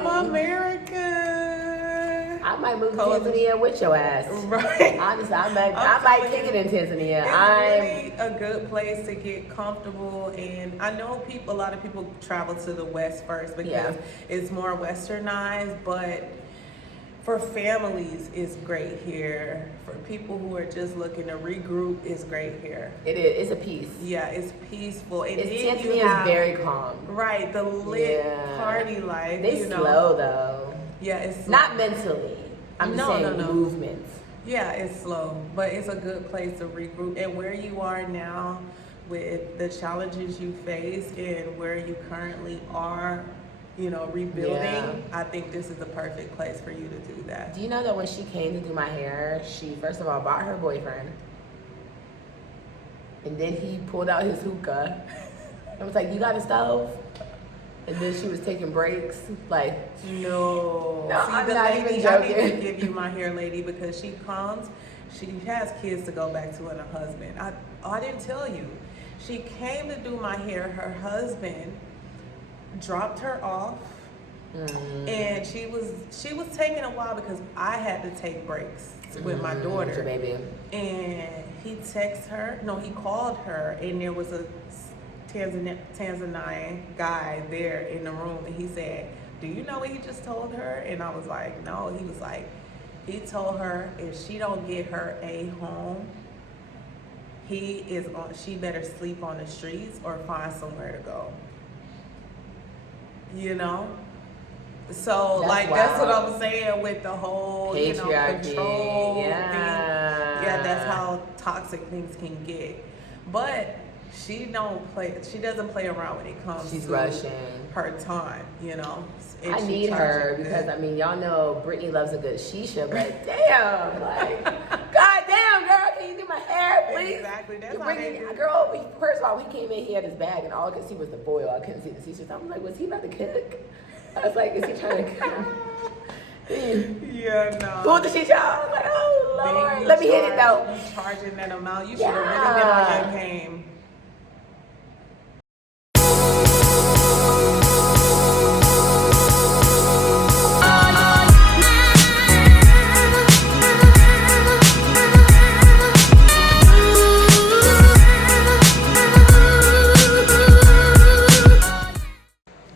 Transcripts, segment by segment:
from America. I might move to Tanzania with your ass. Right. Honestly, I might kick it in Tanzania. It's really a good place to get comfortable, and I know a lot of people travel to the West first because it's more westernized, but for families, it's great here. For people who are just looking to regroup, it's great here. It is. It's a peace. Yeah, it's peaceful. And Tanzania is very calm. Right, the lit party life. They slow though. Yeah, it's slow. Not mentally. I'm just saying movements. Yeah, it's slow, but it's a good place to regroup. And where you are now with the challenges you face and where you currently are, rebuilding, I think this is the perfect place for you to do that. Do you know that when she came to do my hair, she first of all bought her boyfriend, and then he pulled out his hookah and was like, "You got a stove?" And then she was taking breaks, like, no, I'm not even joking. I need to give you my hair lady because she comes, she has kids to go back to and a husband. I didn't tell you. She came to do my hair. Her husband dropped her off, and she was taking a while because I had to take breaks with my daughter. Baby. And he he called her, and there was a Tanzanian guy there in the room, and he said, "Do you know what he just told her?" And I was like, "No." He was like, he told her if she don't get her a home, she better sleep on the streets or find somewhere to go. So that's what I'm saying with the whole control thing. Yeah, that's how toxic things can get. But she doesn't play around when it comes to rushing her time, And I need her because y'all know Brittney loves a good shisha, but damn, god damn, girl, can you do my hair, please? Exactly. That's girl, first of all, we came in, he had his bag, and all I could see was the foil. I couldn't see the shisha. So I'm like, was he about to cook? I was like, is he trying to cook? Yeah, no. Pulled the shisha. I was like, oh Lord, let me hit it though. You charging that amount? You should have really been on your game.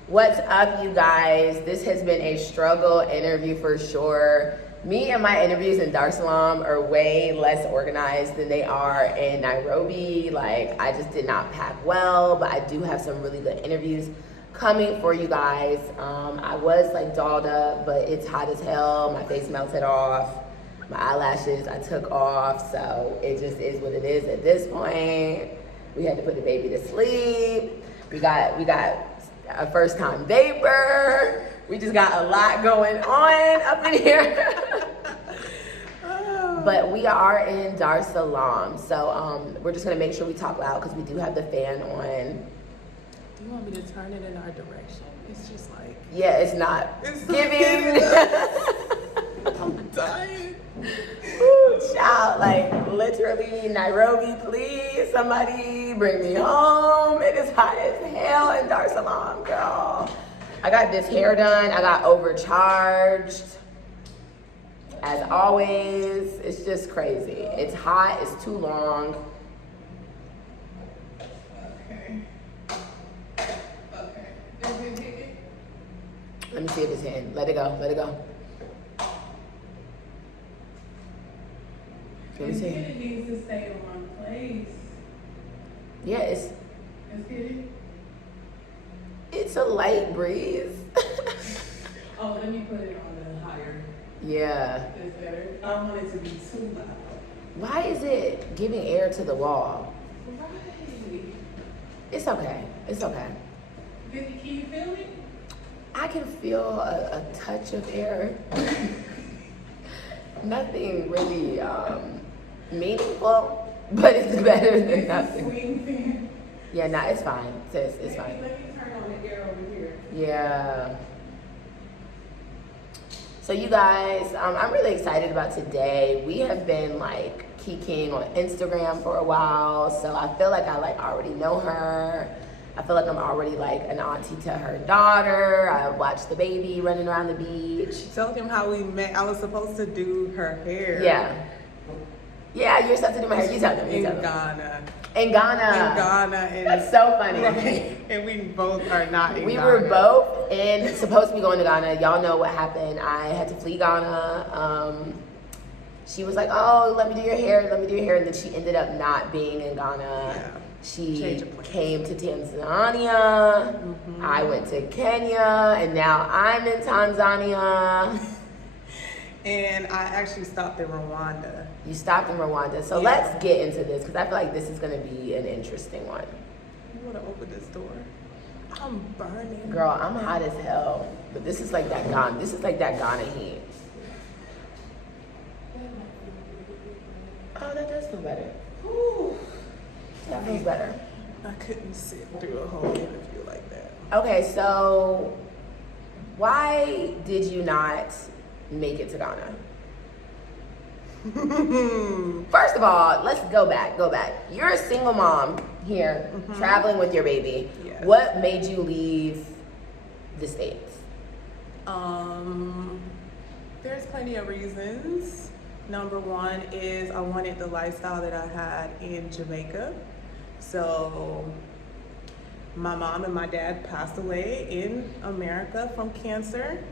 What's up, you guys? This has been a struggle interview for sure. Me and my interviews in Dar es Salaam are way less organized than they are in Nairobi. I just did not pack well, but I do have some really good interviews coming for you guys. I was dolled up, but it's hot as hell. My face melted off. My eyelashes I took off, so it just is what it is at this point. We had to put the baby to sleep. We got a first time vapor. We just got a lot going on up in here. But we are in Dar es Salaam, so we're just gonna make sure we talk loud because we do have the fan on. Do you want me to turn it in our direction? It's just yeah, it's not. It's giving. I'm dying. Ooh, child, literally Nairobi, please, somebody bring me home. It is hot as hell in Dar es Salaam, girl. I got this hair done. I got overcharged. As always, it's just crazy. It's hot, it's too long. Okay. Let me see if it's hitting. Let it go. Let me see. It needs to stay in one place. Yeah, Let's get it. It's a light breeze. Oh, let me put it on the higher. Yeah. That's better. I don't want it to be too loud. Why is it giving air to the wall? Right. It's okay. Can you feel it? I can feel a touch of air. Nothing really meaningful, but it's better than nothing. Yeah, nah, it's fine, sis. It's fine. Let me turn on the air over here. Yeah. So you guys, I'm really excited about today. We have been kikiing on Instagram for a while, so I feel like I already know her. I feel like I'm already like an auntie to her daughter. I watched the baby running around the beach. Tell him how we met. I was supposed to do her hair. Yeah. Yeah, you're supposed to do my hair. You tell them. In Ghana. In Ghana. And that's so funny. Right. And we both are not in Ghana. We were both supposed to be going to Ghana. Y'all know what happened. I had to flee Ghana. She was like, oh, let me do your hair. And then she ended up not being in Ghana. Yeah. She came to Tanzania. Mm-hmm. I went to Kenya. And now I'm in Tanzania. And I actually stopped in Rwanda. You stopped in Rwanda. So let's get into this because I feel like this is going to be an interesting one. You want to open this door? I'm burning. Girl, I'm hot as hell. But this is like that Ghana heat. Oh, that does feel better. Whew. That feels better. I couldn't sit through a whole interview like that. Okay, so why did you not make it to Ghana? First of all, let's go back. You're a single mom here, traveling with your baby. Yes. What made you leave the States? There's plenty of reasons. Number one is I wanted the lifestyle that I had in Jamaica. So my mom and my dad passed away in America from cancer.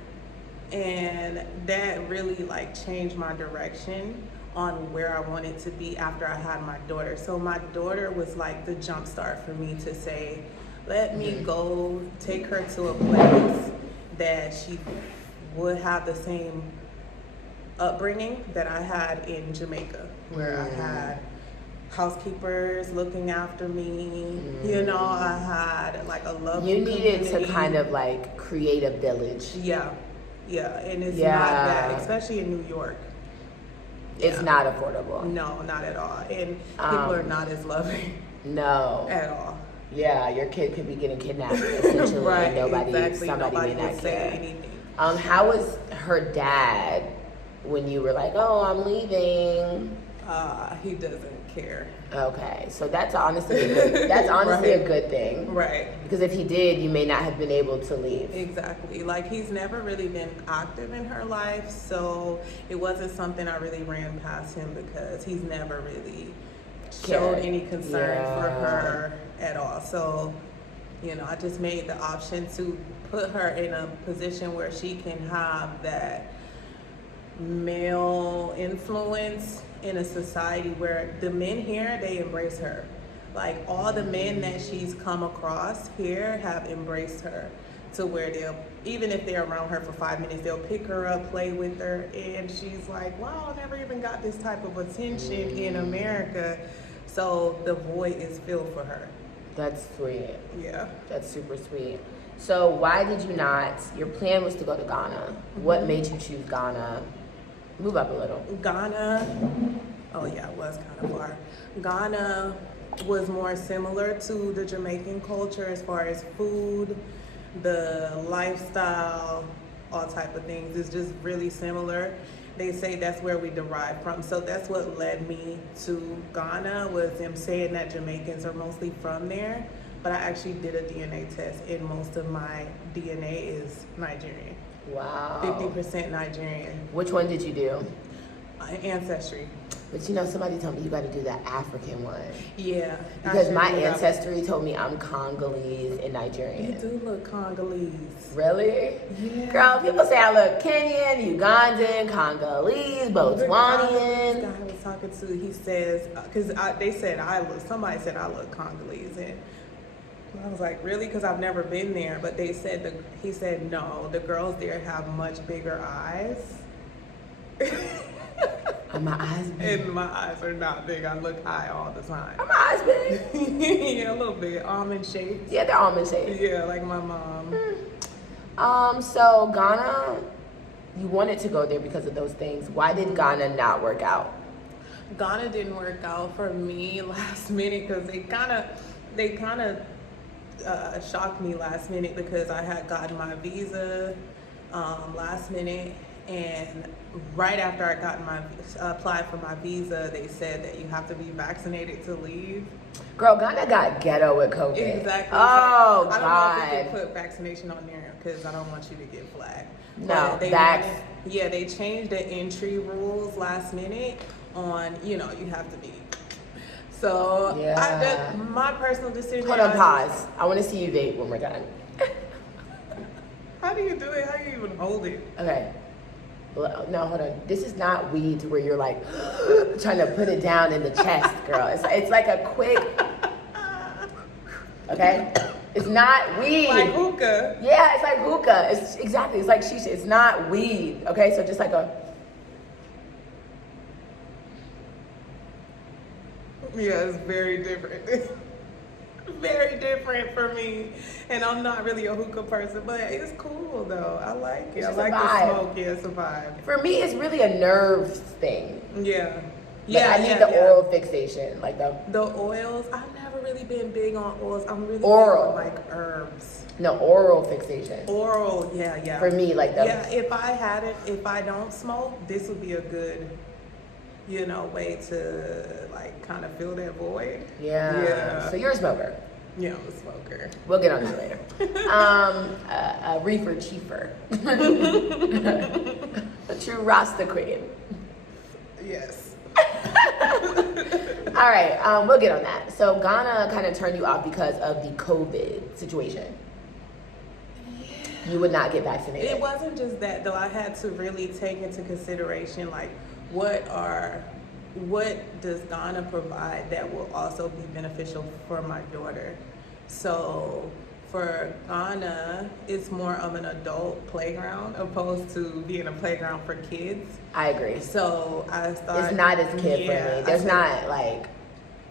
And that really like changed my direction on where I wanted to be after I had my daughter. So my daughter was like the jump start for me to say, let me go take her to a place that she would have the same upbringing that I had in Jamaica, where I had housekeepers looking after me. You know, I had like a loving community. You needed to kind of like create a village. Yeah, and it's not bad, especially in New York. It's not affordable. No, not at all. And people are not as loving. No. At all. Yeah, your kid could be getting kidnapped essentially. Right, and exactly. Somebody may not say care. anything. How was her dad when you were like, oh, I'm leaving? He doesn't care. Okay, so that's honestly a good thing. Right. Because if he did, you may not have been able to leave. Exactly. Like, he's never really been active in her life, so it wasn't something I really ran past him because he's never really showed any concern for her at all. So, you know, I just made the option to put her in a position where she can have that male influence in a society where the men here, they embrace her. Like, all the men that she's come across here have embraced her to where they'll, even if they're around her for 5 minutes, they'll pick her up, play with her, and she's like, wow, I never even got this type of attention in America. So the void is filled for her. That's sweet. Yeah. That's super sweet. So why did you not, your plan was to go to Ghana. What made you choose Ghana? Move up a little. Ghana, oh yeah, it was kind of far. Ghana was more similar to the Jamaican culture as far as food, the lifestyle, all type of things. It's just really similar. They say that's where we derive from. So that's what led me to Ghana, was them saying that Jamaicans are mostly from there. But I actually did a DNA test, and most of my DNA is Nigerian. Wow. 50% Nigerian. Which one did you do? Ancestry. But you know, somebody told me you got to do that African one. Yeah. Because my ancestry told me I'm Congolese and Nigerian. You do look Congolese. Really? Yeah. Girl, people say I look Kenyan, Ugandan, Congolese, Botswanian. This guy I was talking to, he says, because they said somebody said I look Congolese. And I was like, really? Because I've never been there. But he said, no, the girls there have much bigger eyes. Are my eyes big? And my eyes are not big. I look high all the time. Are my eyes big? Yeah, a little bit. Almond shaped. Yeah, they're almond shaped. Yeah, like my mom. So Ghana, you wanted to go there because of those things. Why did Ghana not work out? Ghana didn't work out for me last minute because they kind of shocked me last minute because I had gotten my visa last minute. And right after I got applied for my visa, they said that you have to be vaccinated to leave. Girl, Ghana got ghetto with COVID. Exactly. Oh, so, I don't God. know if they put vaccination on there because I don't want you to get flagged. No, they changed the entry rules last minute on, you have to be. So, yeah. My personal decision. Hold on, pause. I want to see you vape when we're done. How do you do it? How do you even hold it? Okay. No, hold on. This is not weed to where you're like trying to put it down in the chest, girl. It's like a quick. Okay. It's not weed. Like hookah. Yeah, it's like hookah. It's like shisha. It's not weed. Okay, so just like a. Yeah, it's very different. Very different for me, and I'm not really a hookah person, but it's cool though. I like it. I like the smoke. Yeah, it's a vibe. For me, it's really a nerve thing. Yeah, I need the oral fixation, like the oils. I've never really been big on oils. I'm really oral, big on like herbs. No, oral fixation. Oral, yeah. For me, like the if I don't smoke, this would be a good, way to like kind of fill that void. Yeah. So you're a smoker. Yeah, I'm a smoker. We'll get on this later. A reefer chiefer. A true Rasta queen. Yes. All right, we'll get on that. So Ghana kind of turned you off because of the COVID situation. Yeah. You would not get vaccinated. It wasn't just that though. I had to really take into consideration like what does Ghana provide that will also be beneficial for my daughter. So for Ghana, it's more of an adult playground opposed to being a playground for kids. I agree. So I thought it's not as kid friendly. There's not like,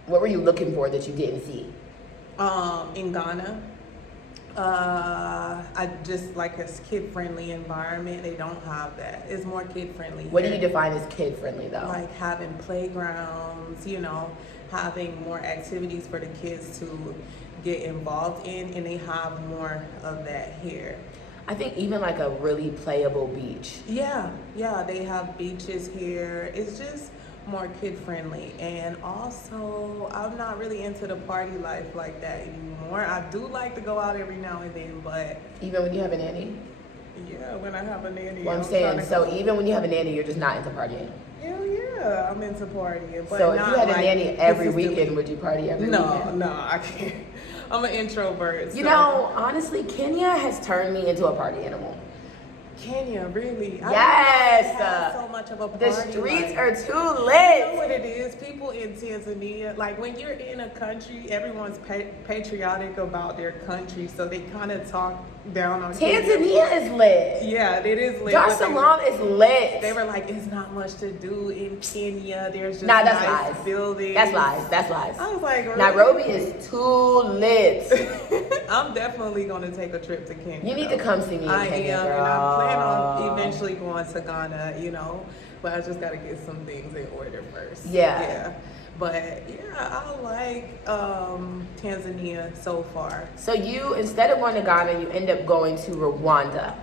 what were you looking for that you didn't see? In Ghana, I just like a kid-friendly environment. They don't have that. It's more kid-friendly. What do you define as kid-friendly though? Like having playgrounds, having more activities for the kids to get involved in, and they have more of that here. I think even like a really playable beach. Yeah, they have beaches here. It's just more kid-friendly, and also I'm not really into the party life like that anymore. I do like to go out every now and then, but even when you have a nanny? Yeah, when I have a nanny. Well, I'm saying, so even when you have a nanny, you're just not into partying? Hell yeah, I'm into partying. But so if you had a nanny every weekend, would you party every weekend? No, I can't. I'm an introvert. You know, honestly, Kenya has turned me into a party animal. Kenya, really? Yes. I so much of a party. The streets are too lit. You know what it is? People in Tanzania, like when you're in a country, everyone's patriotic about their country, so they kind of talk down on Tanzania is lit. Yeah, it is lit. Dar es Salaam is lit. They were like, it's not much to do in Kenya. There's just that's nice lies. buildings. That's lies. I was like, really? Nairobi is too lit. I'm definitely going to take a trip to Kenya. You need to come see me in Kenya, girl. And I plan on eventually going to Ghana, but I just got to get some things in order first. Yeah. But yeah, I like Tanzania so far. So you, instead of going to Ghana, you end up going to Rwanda.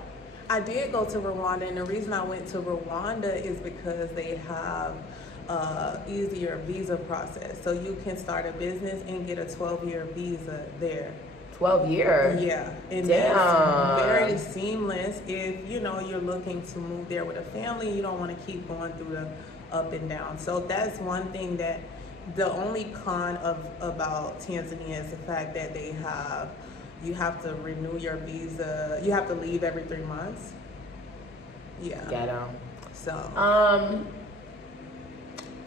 I did go to Rwanda, and the reason I went to Rwanda is because they have easier visa process. So you can start a business and get a 12-year visa there. 12 years? Yeah. And damn. That's very seamless if, you're looking to move there with a family. You don't want to keep going through the up and down. So that's one thing that the only con about Tanzania is the fact that you have to renew your visa. You have to leave every 3 months. Yeah. Ghetto. So.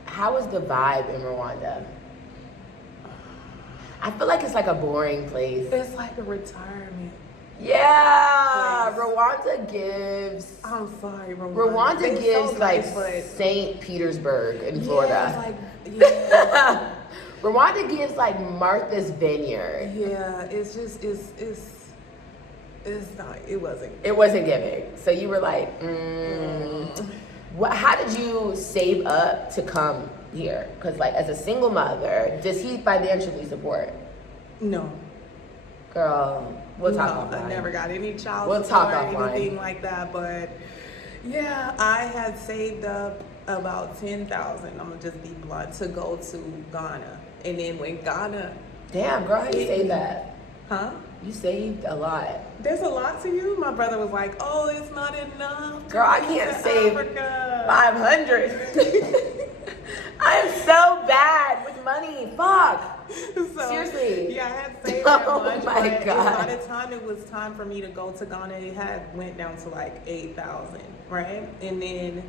How is the vibe in Rwanda? I feel like it's like a boring place. It's like a retirement. Yeah, place. Rwanda gives. I'm sorry, Rwanda gives so like nice, St. Petersburg in Florida. Yeah. Rwanda gives like Martha's Vineyard. Yeah, it's just it's not. It wasn't. It wasn't giving. So you were like, How did you save up to come here? Because like as a single mother, does he financially support? No. Girl, we'll talk offline. I never got any child support or anything like that, but Yeah, I had saved up about 10,000. I'm gonna just be blunt to go to Ghana, and then when Ghana, Damn, girl, how you say that? huh? You saved a lot. There's a lot to you. My brother was like, "Oh, it's not enough." to Girl, I go can't to save Africa." 500. I am so bad with money. Fuck. So, Seriously. Yeah, I had saved that Oh much. my but God. By the time it was time for me to go to Ghana, it had went down to like 8,000, right? And then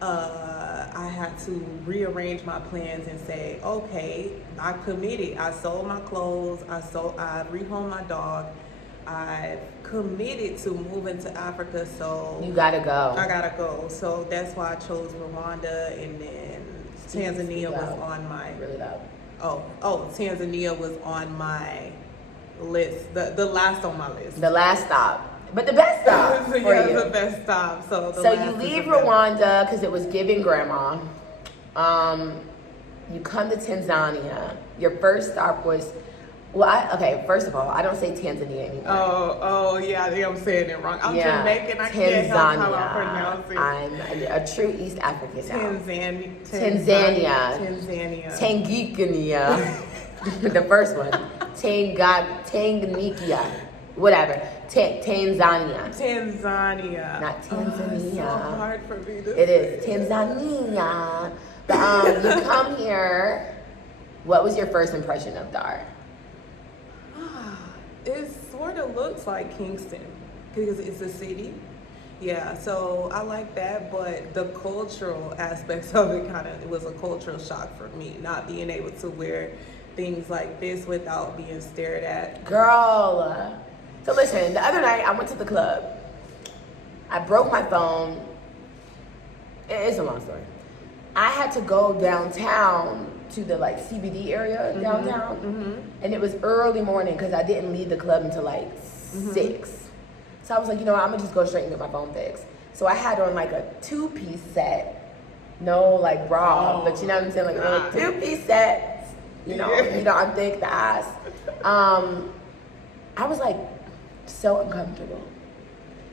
I had to rearrange my plans and say, okay, I committed. I sold my clothes. I rehomed my dog. I committed to moving to Africa, so You gotta go. I gotta go. So that's why I chose Rwanda, and then Tanzania was on my Really loud. Tanzania was on my list, the last on my list. The last stop. But the best stop for Yeah, you. the best stop. So So last you is leave the best. Rwanda because it was giving grandma. You come to Tanzania. Your first stop was, first of all, I don't say Tanzania anymore. Oh, yeah, I think I'm saying it wrong. I'm Jamaican. I can't help how I pronounce it. I'm a true East African now. Tanzania. Tanganyika. The first one. Tanganyika. Whatever. Tanzania. Tanzania. Not Oh, it's Tanzania. so hard for me to It is Tanzania. But, you come here. What was your first impression of Dar? It sort of looks like Kingston because it's a city. Yeah, so I like that, but the cultural aspects of it it was a cultural shock for me, not being able to wear things like this without being stared at. Girl. So listen, the other night I went to the club. I broke my phone. It's a long story. I had to go downtown to the like CBD area downtown, and it was early morning because I didn't leave the club until like 6. So I was like, you know what, I'm gonna just go straight and get my phone fixed. So I had on like a 2-piece set, no like bra, but you know what I'm saying, like a little 2-piece set. You know, I'm thick, the ass. I was like so uncomfortable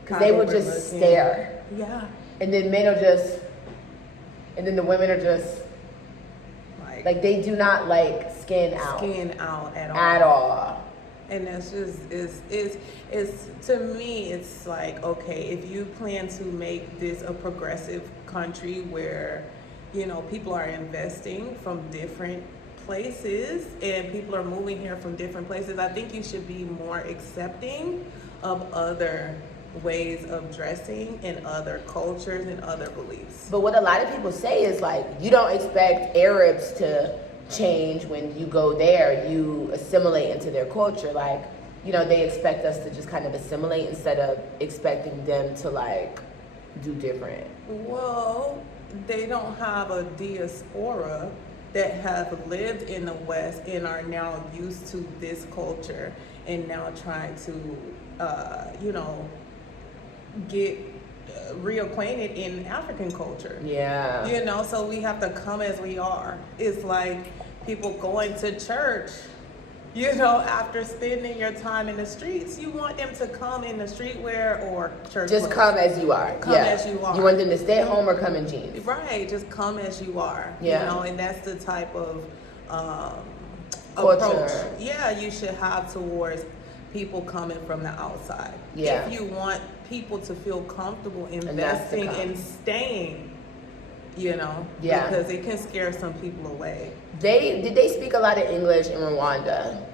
because they would just stare. Yeah. And then men are just, and then the women are just, like they do not like skin out at all. And that's just it's to me it's like, okay, if you plan to make this a progressive country where people are investing from different places and people are moving here from different places, I think you should be more accepting of other ways of dressing and other cultures and other beliefs. But what a lot of people say is like, you don't expect Arabs to change when you go there. You assimilate into their culture. Like, they expect us to just kind of assimilate instead of expecting them to like do different. Well, they don't have a diaspora that have lived in the West and are now used to this culture and now trying to, get reacquainted in African culture. Yeah. So we have to come as we are. It's like people going to church, after spending your time in the streets, you want them to come in the streetwear or church. Just come as you are. Come as you are. You want them to stay at home or come in jeans. Right, just come as you are. Yeah. And that's the type of culture approach you should have towards people coming from the outside. Yeah. If you want people to feel comfortable investing and staying, because it can scare some people away. Did they speak a lot of English in Rwanda?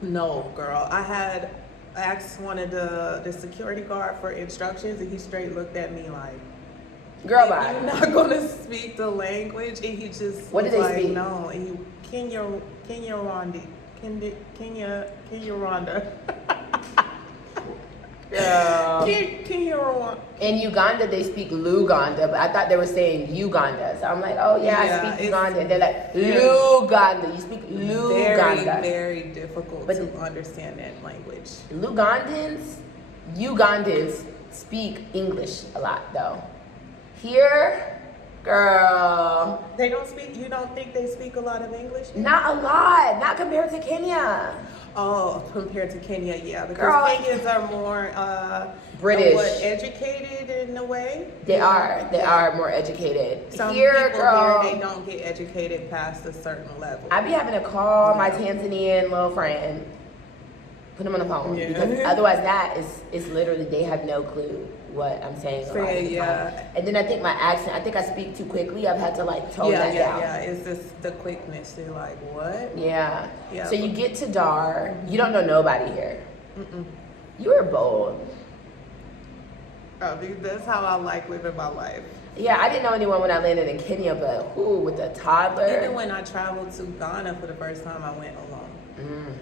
No, girl. I asked one of the security guard for instructions, and he straight looked at me like, "Girl, bye. You're not gonna speak the language," and he just what did they like, speak? No, and he Kenya Rwanda. Kenya Rwanda. In Uganda, they speak Luganda, but I thought they were saying Uganda. So I'm like, oh yeah, I speak Uganda. And they're like, Luganda. You speak Luganda. Very, very difficult to understand that language. Ugandans speak English a lot though. Here, Girl. They don't speak, you don't think they speak a lot of English? Not a lot. Not compared to Kenya. Oh, compared to Kenya, yeah. Because Girl. Kenyans are more British. educated in a way. They are. They are more educated. Some Here, people girl. here, they don't get educated past a certain level. I be having to call my Tanzanian little friend, put him on the phone, Yeah. because otherwise that is literally, they have no clue what I'm saying. A lot of the time. And then I think my accent, I think I speak too quickly. I've had to like tone that down. Yeah. It's just the quickness. They're like, what? Yeah. Yeah. So you get to Dar. You don't know nobody here. You were bold. Oh, dude, that's how I like living my life. Yeah, I didn't know anyone when I landed in Kenya, but who with a toddler? Even when I traveled to Ghana for the first time, I went alone.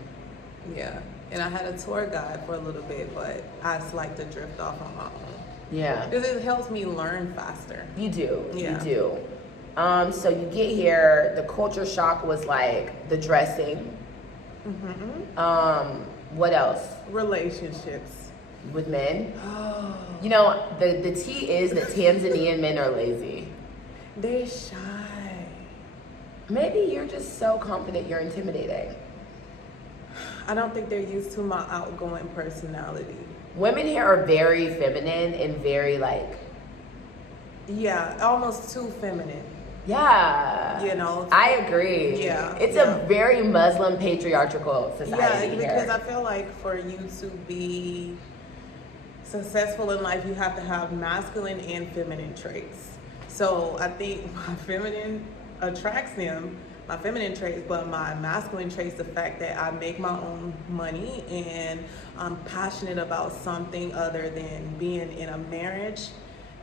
Yeah. And I had a tour guide for a little bit, but I just like to drift off on my own. Yeah. Because it helps me learn faster. You do. Yeah. You do. So you get here, the culture shock was like the dressing. What else? Relationships. With men? Oh. You know, the tea is that Tanzanian men are lazy. They're shy. Maybe you're just so confident you're intimidating. I don't think they're used to my outgoing personality. Women here are very feminine and very like... Yeah, almost too feminine. Yeah. You know? I agree. Yeah. It's a very Muslim patriarchal society Yeah, because here. I feel like for you to be successful in life, you have to have masculine and feminine traits. So I think my feminine attracts them, my feminine traits, but my masculine traits, the fact that I make my own money and I'm passionate about something other than being in a marriage,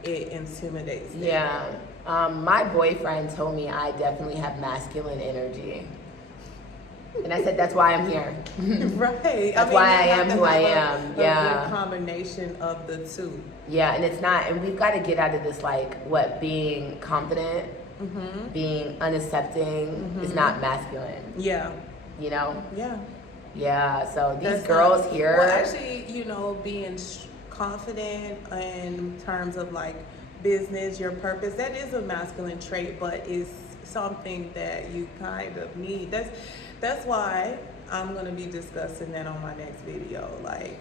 it intimidates them. Yeah. My boyfriend told me I definitely have masculine energy. And I said, that's why I'm here. Right. That's why I am who I am. Yeah. A good combination of the two. Yeah, and it's not, and we've got to get out of this, like, being confident, being unaccepting is not masculine. Yeah. You know? Yeah. Yeah, so these That's girls not, here. Well, actually, you know, being confident in terms of like business, your purpose, that is a masculine trait, but it's something that you kind of need. That's why I'm gonna be discussing that on my next video. Like,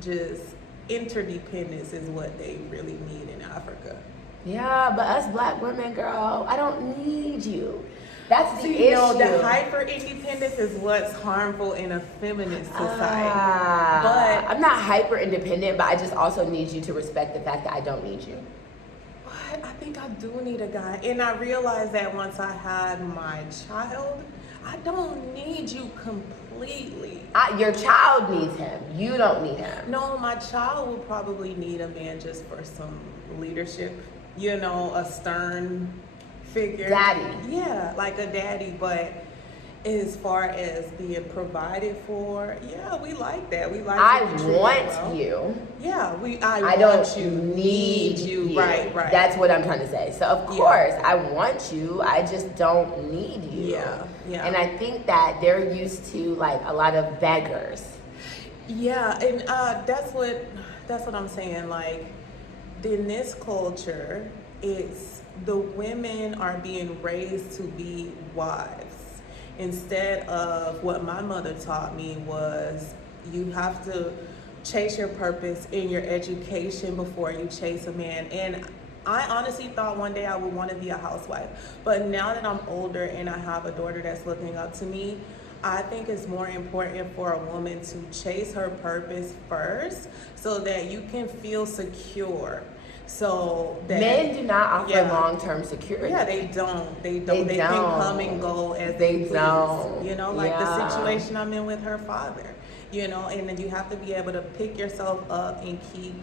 just interdependence is what they really need in Africa. Yeah, but us black women, girl, I don't need you. That's the issue. You know, the hyper independence is what's harmful in a feminist society. But I'm not hyper independent, but I just also need you to respect the fact that I don't need you. I think I do need a guy. And I realized that once I had my child, I don't need you completely. Your child needs him. You don't need him. No, my child will probably need a man just for some leadership. You know, a stern figure. Daddy. Yeah, like a daddy. But as far as being provided for, yeah, we like that. We like. I to be treated want well. you. Yeah, I want don't you. need you. Right. That's what I'm trying to say. So of course I want you. I just don't need you. Yeah. And I think that they're used to like a lot of beggars. Yeah, and that's what I'm saying. Like, in this culture, it's the women are being raised to be wives instead of what my mother taught me was you have to chase your purpose in your education before you chase a man. And I honestly thought one day I would want to be a housewife, but now that I'm older and I have a daughter that's looking up to me, I think it's more important for a woman to chase her purpose first so that you can feel secure. So that men do not offer long-term security. Yeah, they don't. They can come and go as they please. Don't. You know, like the situation I'm in with her father. You know, and then you have to be able to pick yourself up and keep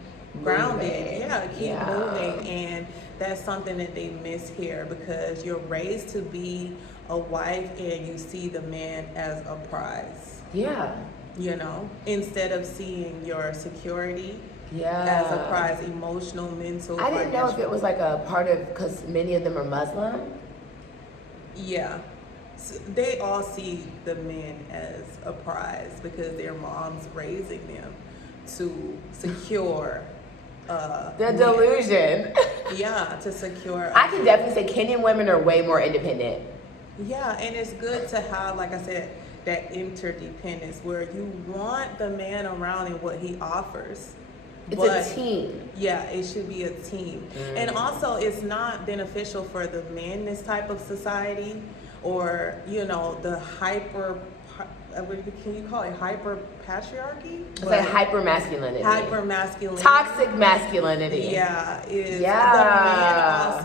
grounded. Yeah, keep moving. And that's something that they miss here because you're raised to be a wife and you see the man as a prize. Yeah. You know, instead of seeing your security as a prize, emotional, mental. I didn't know if it was like a part of, because many of them are Muslim. Yeah. So they all see the men as a prize because their mom's raising them to secure the delusion. Yeah, to secure. I can definitely say Kenyan women are way more independent. Yeah, and it's good to have, like I said, that interdependence where you want the man around and what he offers. It's a team. Yeah, it should be a team. And also, it's not beneficial for the men in this type of society, or, you know, the can you call it hyper patriarchy? It's like hyper masculinity. Hyper masculinity. Toxic masculinity. Yeah, is Yeah. the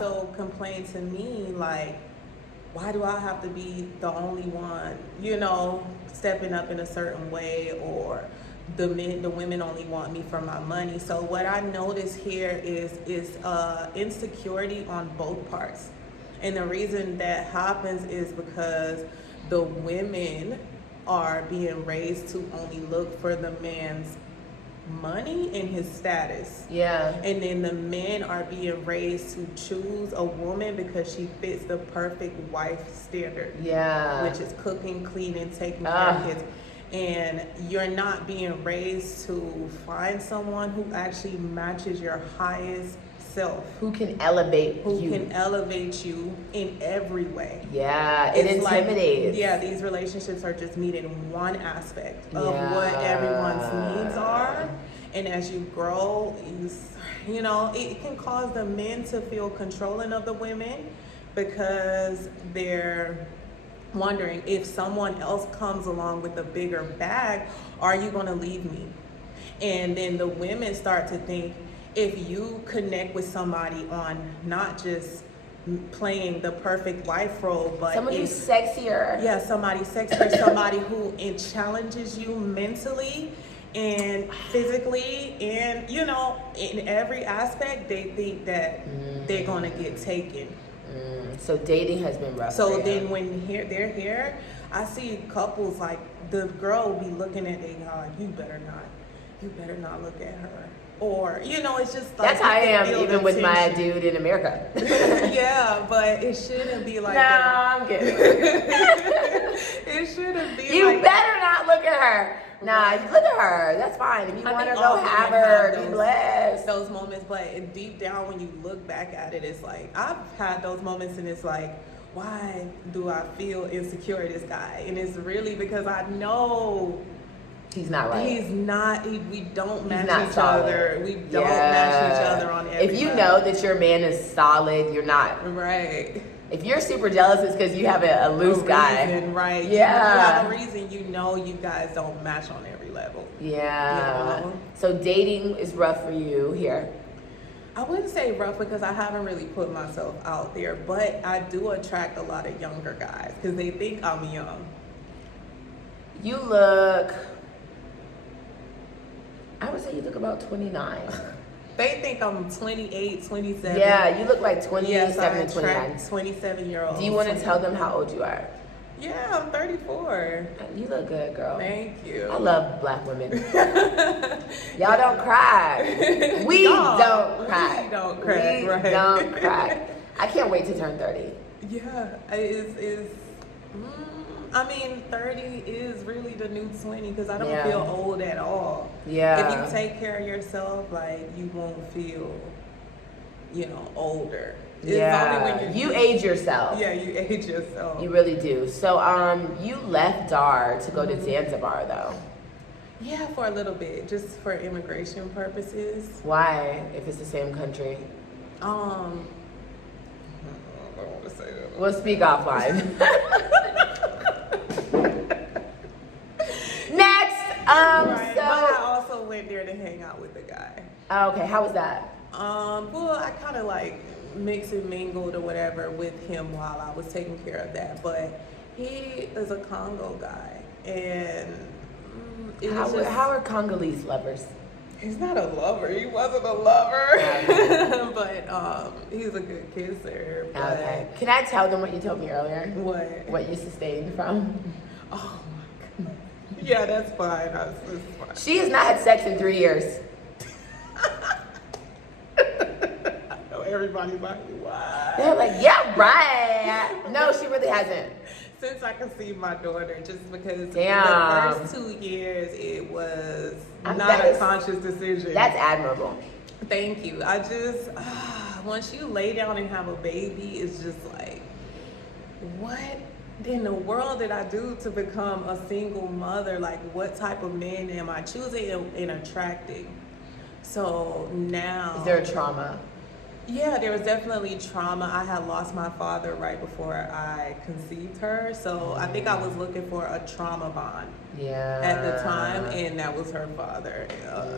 man also complain to me like, why do I have to be the only one, you know, stepping up in a certain way, or the women only want me for my money. So what I notice here is insecurity on both parts. And the reason that happens is because the women are being raised to only look for the man's money and his status. Yeah. And then the men are being raised to choose a woman because she fits the perfect wife standard. Yeah. Which is cooking, cleaning, taking care of kids. And you're not being raised to find someone who actually matches your highest self. Who can elevate you. Who can elevate you in every way. Yeah, it intimidates. Like, these relationships are just meeting one aspect of what everyone's needs are. And as you grow, you know, it can cause the men to feel controlling of the women because they're wondering, if someone else comes along with a bigger bag, are you going to leave me? And then the women start to think, if you connect with somebody on not just playing the perfect wife role, but somebody who's sexier. Yeah, somebody sexier, somebody who challenges you mentally and physically, and, you know, in every aspect, they think that they're going to get taken. So dating has been rough. So then when they're here, I see couples like the girl will be looking at their guy like, you better not look at her. Or, you know, it's just like, that's how I am even with my dude in America. Yeah, but it shouldn't be like that. No, I'm kidding. It shouldn't be you like better not look at her. Nah, you look at her. That's fine. If you want her, go have her. Be blessed. Those moments, but deep down when you look back at it, it's like, I've had those moments and it's like, why do I feel insecure in this guy? And it's really because I know he's not right. He's not. We don't match each solid. Other. We don't match each other on every If you level. know that your man is solid, you're not. Right. If you're super jealous, it's because you have a loose guy. Reason, right. Yeah. You have a reason, you know you guys don't match on every level. Yeah. You know? So dating is rough for you here. I wouldn't say rough because I haven't really put myself out there, but I do attract a lot of younger guys because they think I'm young. You look, I would say you look about 29. They think I'm 28, 27. Yeah, you look like 27 yes, to 29. 27-year-olds. Do you want to tell them how old you are? Yeah, I'm 34. You look good, girl. Thank you. I love black women. Y'all don't cry. We don't cry. We don't cry. We right. don't cry. I can't wait to turn 30. Yeah, I mean, 30 is really the new 20 because I don't feel old at all. Yeah. If you take care of yourself, like, you won't feel, you know, older. It's only when you age yourself. Yeah, you age yourself. You really do. So, you left Dar to go to Zanzibar, though. Yeah, for a little bit, just for immigration purposes. Why, if it's the same country? I don't want to say that. We'll speak offline. Next, Right. so But I also went there to hang out with the guy. okay, how was that? Well, I kind of like mixed and mingled or whatever with him while I was taking care of that. But he is a Congo guy, and How are Congolese lovers? He's not a lover. He wasn't a lover, Okay. but he's a good kisser. But Okay. Can I tell them what you told me earlier? What you sustained from? Oh my God. Yeah, that's fine. That's fine. She has not had sex in 3 years. I know everybody's like, what? They're like, yeah, right. No, she really hasn't. Since I conceived my daughter, just because Damn. the first 2 years it was That not a is- conscious decision. That's admirable. Thank you. I just once you lay down and have a baby, it's just like, what in the world did I do to become a single mother? Like, what type of man am I choosing and attracting? So now, is there a trauma? Yeah, there was definitely trauma. I had lost my father right before I conceived her, so I think I was looking for a trauma bond at the time, and that was her father,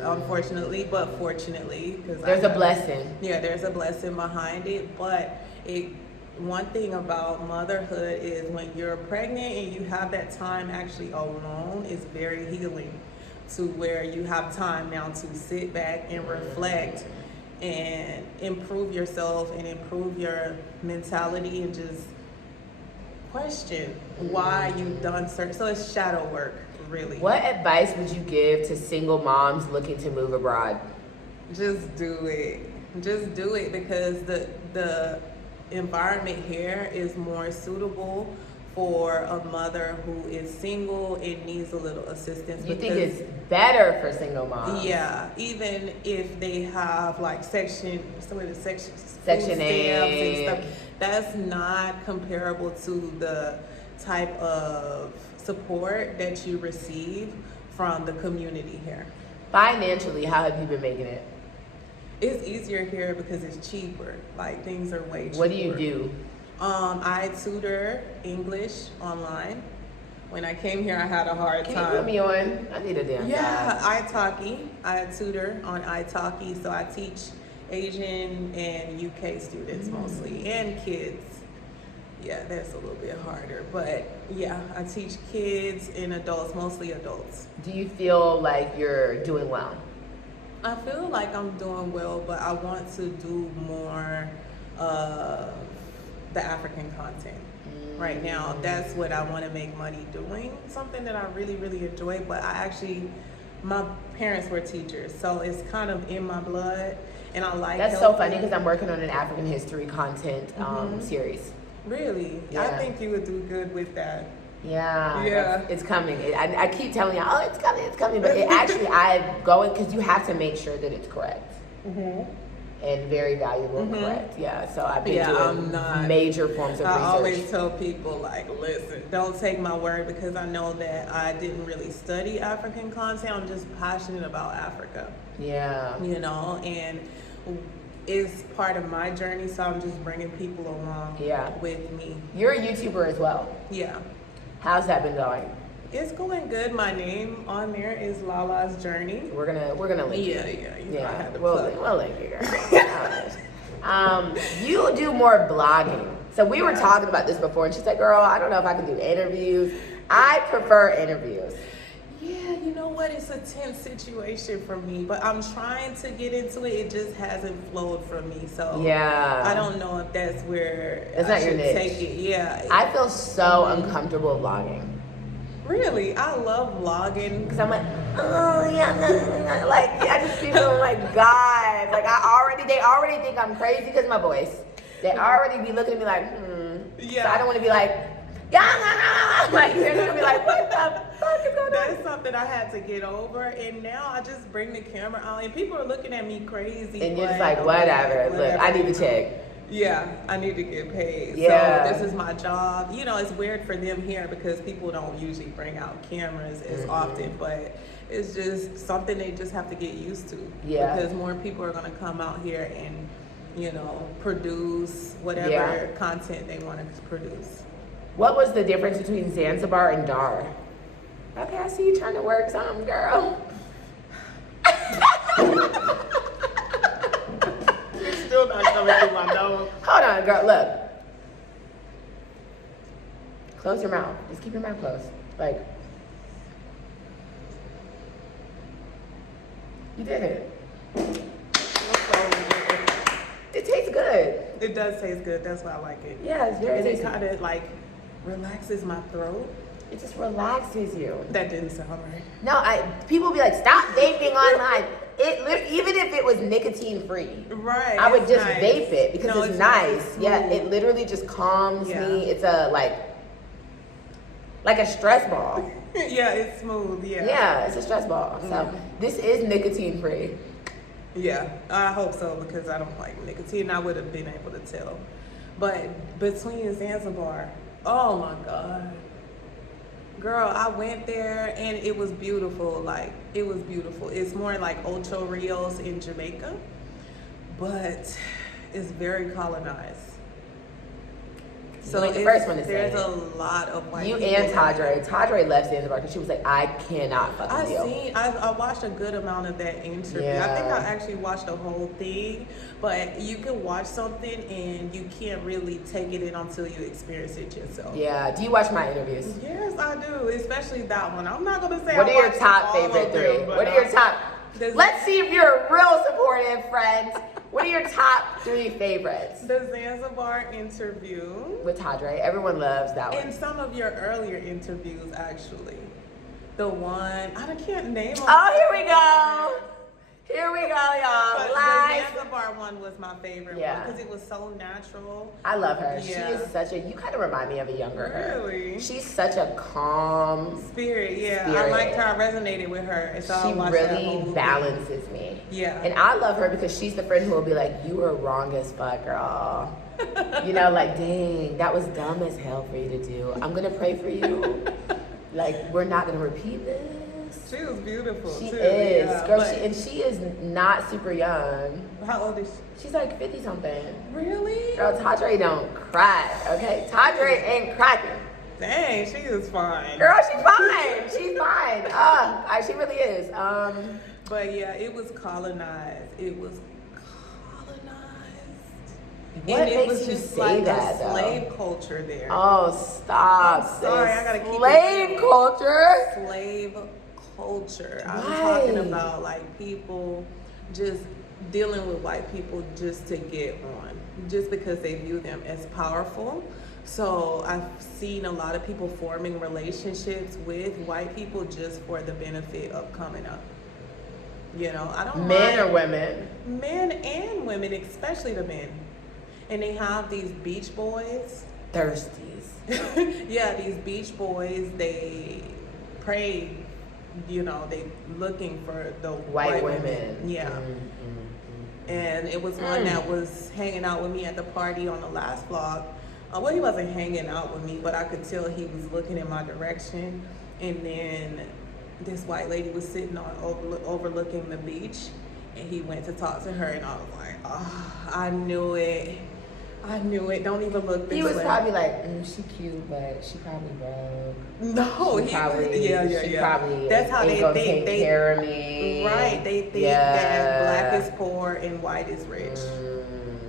unfortunately, but fortunately. Cause there's a blessing. Yeah, there's a blessing behind it, but one thing about motherhood is when you're pregnant and you have that time actually alone, it's very healing, to where you have time now to sit back and reflect and improve yourself and improve your mentality and just question why you've done certain. So it's shadow work, really. What advice would you give to single moms looking to move abroad? Just do it. Just do it, because the environment here is more suitable for a mother who is single and needs a little assistance. You think it's better for single moms? Yeah, even if they have like section Section A and stuff, that's not comparable to the type of support that you receive from the community here. Financially, how have you been making it? It's easier here because it's cheaper. Like, things are way cheaper. What do you do? I tutor English online. When I came here, I had a hard time. Can you put me on? I need a damn job. italki. I tutor on italki, so I teach Asian and UK students mostly, and kids. Yeah, that's a little bit harder, but yeah, I teach kids and adults, mostly adults. Do you feel like you're doing well? I feel like I'm doing well, but I want to do more the African content right now. That's what I want to make money doing, something that I really, really enjoy. But my parents were teachers, so it's kind of in my blood, and I like That's helping. so funny, because I'm working on an African history content series. Really? Yeah. I think you would do good with that. Yeah. It's coming. I keep telling you, oh, it's coming. But it actually, I'm going, because you have to make sure that it's correct. And very valuable and correct. Yeah, so I've been doing major forms of research. I always tell people, like, listen, don't take my word, because I know that I didn't really study African content. I'm just passionate about Africa. Yeah. You know, and it's part of my journey, so I'm just bringing people along with me. You're a YouTuber as well. Yeah. How's that been going? It's going good. My name on there is Lala'sjourney. We're gonna link you. Yeah. We'll link you, girl. You do more blogging. So we were talking about this before, and she said, "Girl, I don't know if I can do interviews. I prefer interviews." Yeah, you know what? It's a tense situation for me, but I'm trying to get into it. It just hasn't flowed for me, so I don't know if that's where it's not your niche. Take it. Yeah, I feel so uncomfortable vlogging. Really, I love vlogging because I'm like, oh yeah, like I just feel like God, like they already think I'm crazy because of my voice. They already be looking at me like, So I don't want to be like, like they're gonna be like, what the fuck is going on? That's something I had to get over, and now I just bring the camera out, and people are looking at me crazy. And you're just like, whatever. Look, I need to check. Yeah, I need to get paid. Yeah. So this is my job. You know, it's weird for them here because people don't usually bring out cameras as often, but it's just something they just have to get used to. Yeah. Because more people are going to come out here and, produce whatever content they want to produce. What was the difference between Zanzibar and Dar? Okay, I see you trying to work something, girl. Still not coming through my nose. Hold on, girl. Look. Close your mouth. Just keep your mouth closed. Like, you did it. It tastes good. It does taste good. That's why I like it. Yeah, it's very tasty. It kind of relaxes my throat. It just relaxes you. That didn't sound right. No, people be like, stop vaping online. Even if it was nicotine free, right? I would just vape it because it's nice. Yeah, it literally just calms me. It's like a stress ball. Yeah, it's smooth. Yeah. Yeah, it's a stress ball. So this is nicotine free. Yeah, I hope so because I don't like nicotine. I would have been able to tell. But between Zanzibar, oh my God. Girl, I went there and it was beautiful. Like, it was beautiful. It's more like Ocho Rios in Jamaica, but it's very colonized. So the first one to say there's it. a lot of white You people and there. Tadre left Zanzibar because she was like, I cannot fuck with you. I watched a good amount of that interview. Yeah. I think I actually watched the whole thing, but you can watch something and you can't really take it in until you experience it yourself. Yeah. Do you watch my interviews? Yes, I do, especially that one. I'm not gonna say What I are your watched top all favorite of three? them, but What are your top? There's- Let's see if you're a real supportive friend. What are your top 3 favorites? The Zanzibar interview. With Tadre. Everyone loves that one. And some of your earlier interviews, actually. The one, I can't name them. Oh, here we go. Here we go, y'all. But Live. the Zanzibar one was my favorite Yeah. one because it was so natural. I love her. Yeah. She is such a, you kind of remind me of a younger her. Really? She's such a calm, Spirit, yeah. I Spirit. liked her. I resonated with her. And so I she watched that whole really thing. balances me. Yeah. And I love her because she's the friend who will be like, you were wrong as fuck, girl. You know, like, dang, that was dumb as hell for you to do. I'm going to pray for you. Like, we're not going to repeat this. She was beautiful, She too. is. Yeah, Girl, but and she is not super young. how old is she? She's like 50-something. Really? Girl, Tadre don't crack, okay? Tadre ain't cracking. Dang, she is fine. Girl, she's fine. She's fine. She really is. But yeah, it was colonized. It was colonized. What and it makes was you just say like that, a though? slave culture there. Oh, stop. I'm sorry, sis. I gotta keep it Slave real. culture? Slave culture. I'm Right. talking about like people just dealing with white people just to get on, just because they view them as powerful. So I've seen a lot of people forming relationships with white people just for the benefit of coming up. You know, I don't Men mind or women? men and women, especially the men. And they have these beach boys. Thirsties. Yeah, these beach boys, they pray, you know, they looking for the White women. Yeah. And it was one that was hanging out with me at the party on the last vlog. Well, he wasn't hanging out with me, but I could tell he was looking in my direction. And then this white lady was sitting on overlooking the beach, and he went to talk to her, and I was like, oh, I knew it. I knew it. Don't even look this way. He was probably like, she cute, but she probably broke. No, She he probably, was, yeah. She probably That's how ain't they gonna think. take care of me. Right, they think that black is poor and white is rich.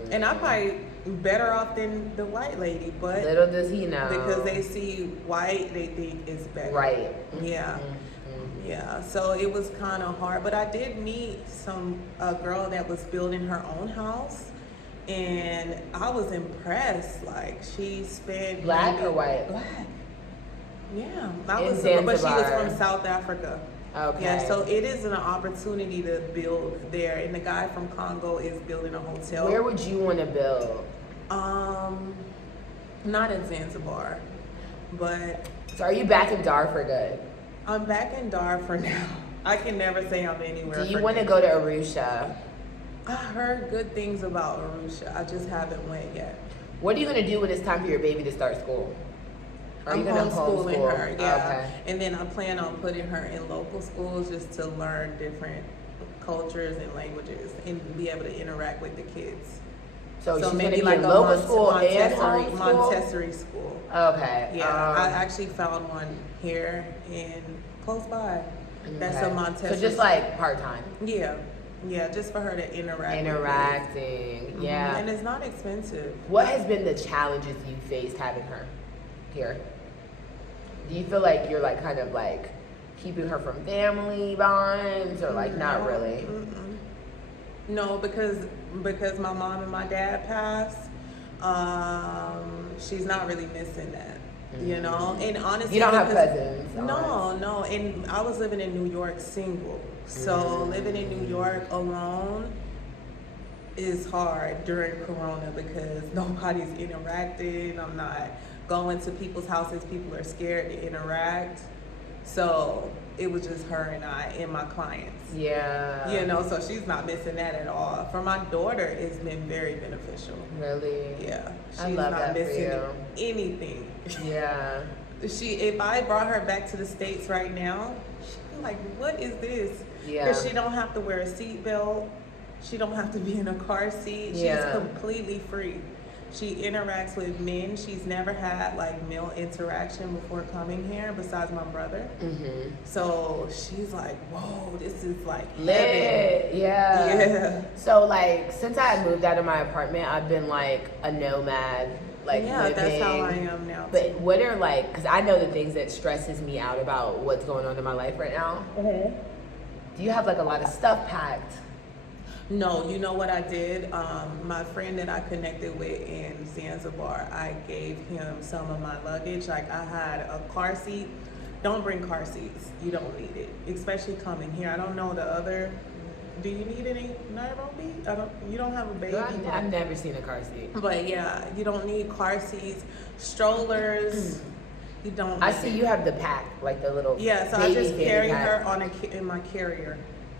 And I'm probably better off than the white lady, but Little does he know. because they see white, they think it's better. Right. Yeah. Yeah, so it was kind of hard, but I did meet a girl that was building her own house, and I was impressed. Like, she spent Black or white? Black. Yeah, In but she was Zanzibar. from South Africa. Okay. Yeah, so it is an opportunity to build there, and the guy from Congo is building a hotel. Where would you want to build? Not in Zanzibar, but So are you back in Dar for good? I'm back in Dar for now. I can never say I'm anywhere. Do you for want to good. go to Arusha? I heard good things about Arusha. I just haven't went yet. What are you going to do when it's time for your baby to start school? Are you I'm gonna homeschooling homeschool? her, yeah. Okay. And then I plan on putting her in local schools just to learn different cultures and languages and be able to interact with the kids. So she's going to be like in a local school and homeschool? Montessori school. Okay. Yeah, I actually found one here in close by. That's a okay. Montessori. So just like part-time. Yeah, just for her to interact. Interacting, with yeah. And it's not expensive. What has been the challenges you faced having her here? Do you feel like you're like kind of like keeping her from family bonds or like not really? No, because my mom and my dad passed, she's not really missing that, you know. And honestly, You don't have cousins? No. And I was living in New York single, so living in New York alone is hard during Corona because nobody's interacting. I'm not going to people's houses. People are scared to interact. So it was just her and I and my clients. Yeah. You know, so she's not missing that at all. For my daughter, it's been very beneficial. Really? Yeah. She's I love not that for missing you. anything. Yeah. If I brought her back to the States right now, she'd be like, what is this? Yeah. Because she don't have to wear a seatbelt. She don't have to be in a car seat. She's Yeah. completely free. She interacts with men. She's never had like male interaction before coming here besides my brother. Mm-hmm. So she's like, whoa, this is like Lit. heaven. Yeah. Yeah. So like since I moved out of my apartment, I've been like a nomad. Like Yeah, living. that's how I am now. But what are like, because I know the things that stresses me out about what's going on in my life right now. Mm-hmm. Do you have like a lot of stuff packed? No, you know what I did? My friend that I connected with in Zanzibar, I gave him some of my luggage. Like I had a car seat. Don't bring car seats. You don't need it, especially coming here. I don't know the other. Do you need any Nairobi? You don't have a baby. I've never seen a car seat. But yeah, you don't need car seats, strollers. You don't. I see you have the pack, like the little. Yeah, so I just fanny carry pack. her in my carrier.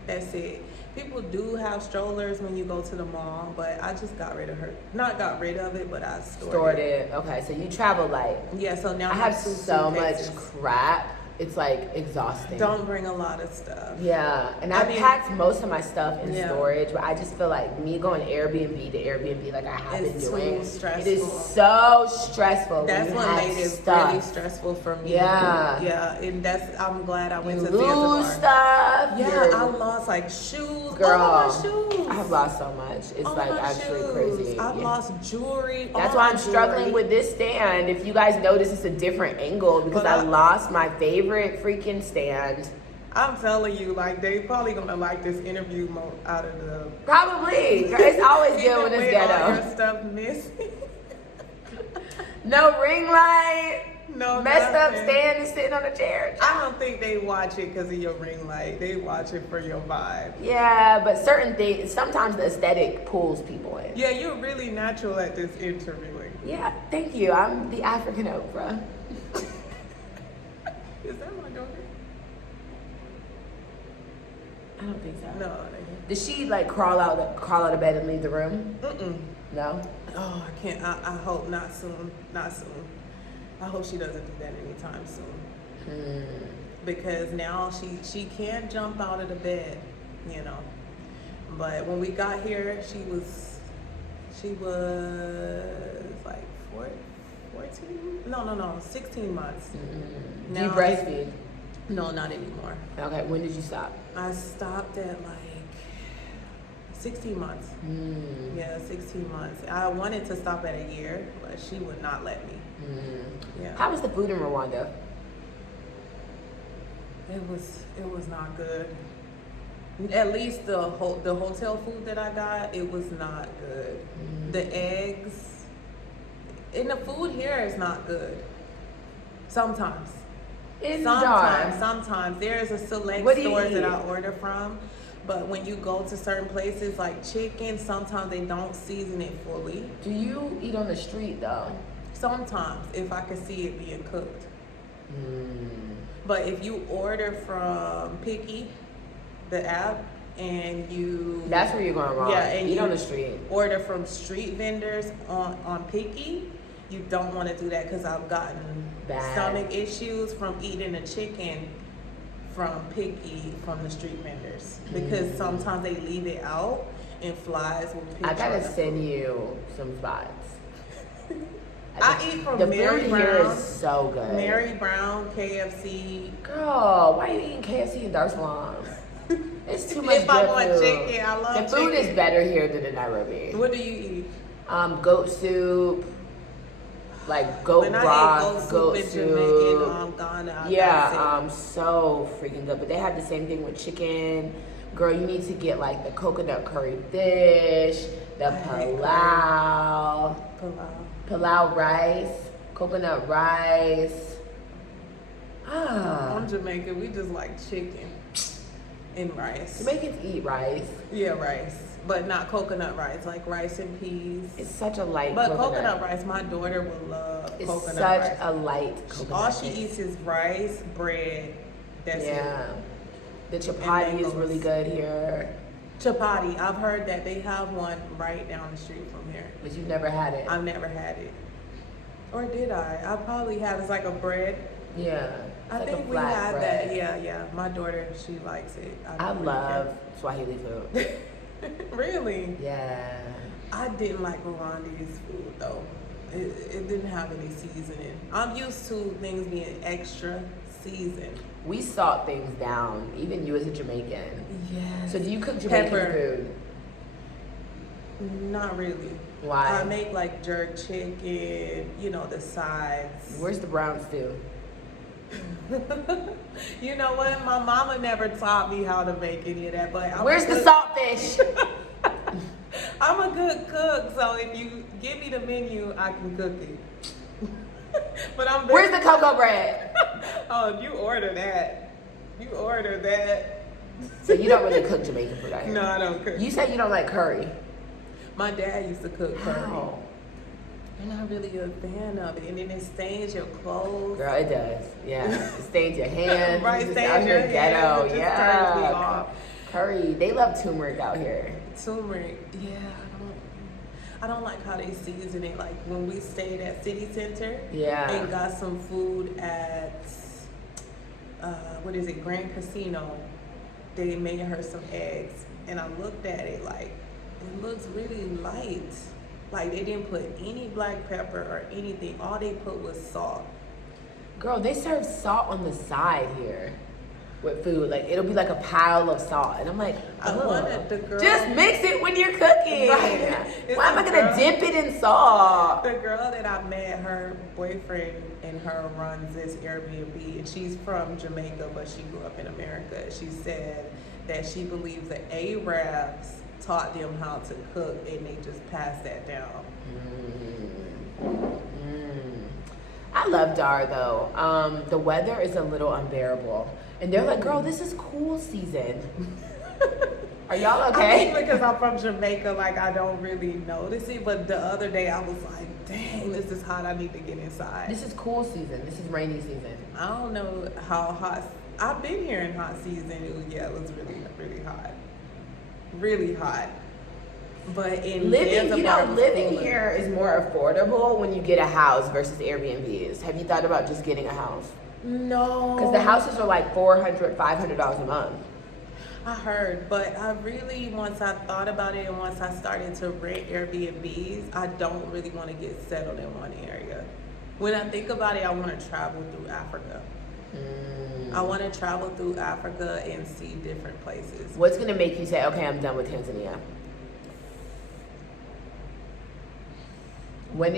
That's it. People do have strollers when you go to the mall, but I just got rid of her. Not got rid of it, but I stored it. Okay, so you travel light. Yeah, so now I have two so much suitcases. crap. It's like exhausting. Don't bring a lot of stuff. Yeah, and I mean- packed most of my stuff in Yeah. storage, but I just feel like me going Airbnb to Airbnb, like I have It's been doing. too stressful. It is so stressful. That's when you what have made it stuff. really stressful for me. Yeah. Yeah, and I'm glad I You went to lose Zanzibar. stuff. Yeah, you're- I lost like shoes. Girl, All my shoes. I have lost so much. It's All like my actually shoes. crazy. I've Yeah. lost jewelry. That's all why my I'm struggling jewelry. with this stand. If you guys notice, it's a different angle because Well, I lost my favorite freaking stand. I'm telling you, like they probably gonna like this interview out of the. Probably. It's always good when Even it's with all ghetto. your stuff missing. No ring light. No Messed up nothing. stand is sitting on a chair. I don't think they watch it because of your ring light. They watch it for your vibe. Yeah, but certain things, sometimes the aesthetic pulls people in. Yeah, you're really natural at this interviewing. Yeah, thank you. I'm the African Oprah. Is that my daughter? I don't think so. No. Did she like crawl out of bed and leave the room? Mm-mm. No. Oh, I can't. I hope not soon. Not soon. I hope she doesn't do that anytime soon. Because now she can jump out of the bed, you know. But when we got here, she was like 14? No, 16 months. Do you breastfeed? No, not anymore. Okay, when did you stop? I stopped at like 16 months. Yeah, 16 months. I wanted to stop at a year, but she would not let me. Yeah. How was the food in Rwanda? It was not good. At least the hotel food that I got, it was not good. The eggs and the food here is not good. Sometimes there is a select What do you stores that eat? I order from, but when you go to certain places like chicken, sometimes they don't season it fully. Do you eat on the street though? Sometimes, if I can see it being cooked. But if you order from Picky, the app, and you... That's where you're going wrong. Yeah, and eat you on the street. order from street vendors on Picky, you don't want to do that because I've gotten Bad. stomach issues from eating the chicken from Picky from the street vendors. Because sometimes they leave it out and flies will pick I gotta on the send food. you some spots. I eat from the Mary food here Brown. is so good. Mary Brown, KFC. Girl, why are you eating KFC in Dar es Salaam? It's too much If I good want food. chicken, I love The food chicken. is better here than in Nairobi. What do you eat? Goat soup, like goat When I broth, ate goat in soup. Jamaican, Ghana, Yeah, so freaking good. But they have the same thing with chicken. Girl, you need to get like the coconut curry fish, the pilau rice, coconut rice. I'm Jamaican. We just like chicken and rice. Jamaicans eat rice. Yeah, rice, but not coconut rice. Like rice and peas. It's such a light But coconut. coconut rice, my daughter will love It's coconut such rice. a light coconut. All she eats is rice, bread, That's yeah. it. The chapati is really good here. Chapati, I've heard that they have one right down the street from here. But you've never had it. I've never had it. Or did I? I probably have. It's like a bread. Yeah. I like think we had that. Yeah. My daughter, she likes it. I love Swahili food. Really? Yeah. I didn't like Rwanda's food though. It didn't have any seasoning. I'm used to things being extra seasoned. We salt things down, even you as a Jamaican. Yes. So do you cook Jamaican Pepper. food? Not really. Why? I make like jerk chicken, the sides. Where's the brown stew? You know what? My mama never taught me how to make any of that, but Where's the saltfish? I'm a good cook, so if you give me the menu, I can cook it. But Where's the cocoa bread? Oh, you order that. So you don't really cook Jamaican food out here? No, I don't cook. You said you don't like curry. My dad used to cook curry. Wow. I'm not really a fan of it, and then it stains your clothes. Girl, it does. Yeah, it stains your hands. Right, It's just stains out your here ghetto. hands. It just turns me Yeah. off. Curry. They love turmeric out here. Turmeric, yeah. I don't like how they season it. Like when we stayed at City Center, Yeah. and got some food at Grand Casino. They made her some eggs, and I looked at it like it looks really light. Like they didn't put any black pepper or anything. All they put was salt. Girl, they serve salt on the side here with food. Like it'll be like a pile of salt, and I'm like, I wanted the girl. just mix it when you're cooking. Right. Why am I gonna dip it in salt? The girl that I met, her boyfriend and her runs this Airbnb, and she's from Jamaica, but she grew up in America. She said that she believes that Arabs taught them how to cook, and they just passed that down. I love Dar though. The weather is a little unbearable, and they're like, "Girl, this is cool season." Are y'all okay? I think because I'm from Jamaica, like I don't really notice it. But the other day I was like, "Dang, this is hot. I need to get inside." This is cool season. This is rainy season. I don't know how hot. I've been here in hot season. It was really hot. Really hot. But in Zanzibar, living here is more affordable when you get a house versus Airbnbs. Have you thought about just getting a house? No. Because the houses are like $400, $500 a month. I heard, but I really, once I thought about it and once I started to rent Airbnbs, I don't really want to get settled in one area. When I think about it, I want to travel through Africa. I want to travel through Africa and see different places. What's going to make you say, okay, I'm done with Tanzania? What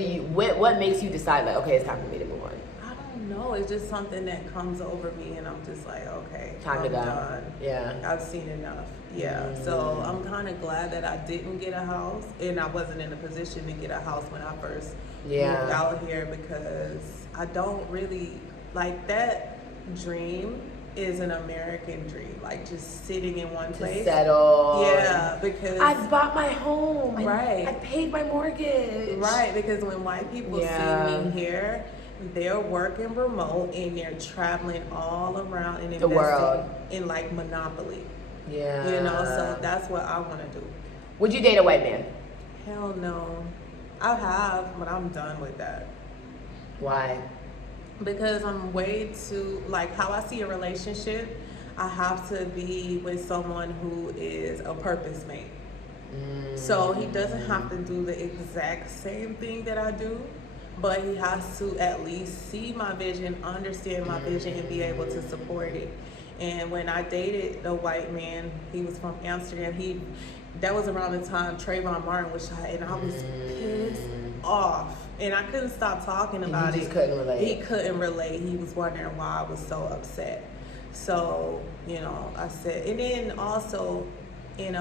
makes you decide, like, okay, it's time for me to move on? I don't know. It's just something that comes over me, and I'm just like, okay, time to go. Done. Yeah. I've seen enough. Yeah. So I'm kind of glad that I didn't get a house, and I wasn't in a position to get a house when I first moved out here, because I don't really like that dream. Is an American dream, like just sitting in one place. To settle. Yeah, because I bought my home. Right. I paid my mortgage. Right, because when white people see me here, they're working remote and they're traveling all around and the world in like Monopoly. Yeah. So that's what I want to do. Would you date a white man? Hell no. I have, but I'm done with that. Why? Because I'm way too, like how I see a relationship, I have to be with someone who is a purpose mate. So he doesn't have to do the exact same thing that I do, but he has to at least see my vision, understand my vision, and be able to support it. And when I dated the white man, he was from Amsterdam. That was around the time Trayvon Martin was shot, and I was pissed off. And I couldn't stop talking about it. He just couldn't relate. He couldn't relate. He was wondering why I was so upset. So, I said, and then also in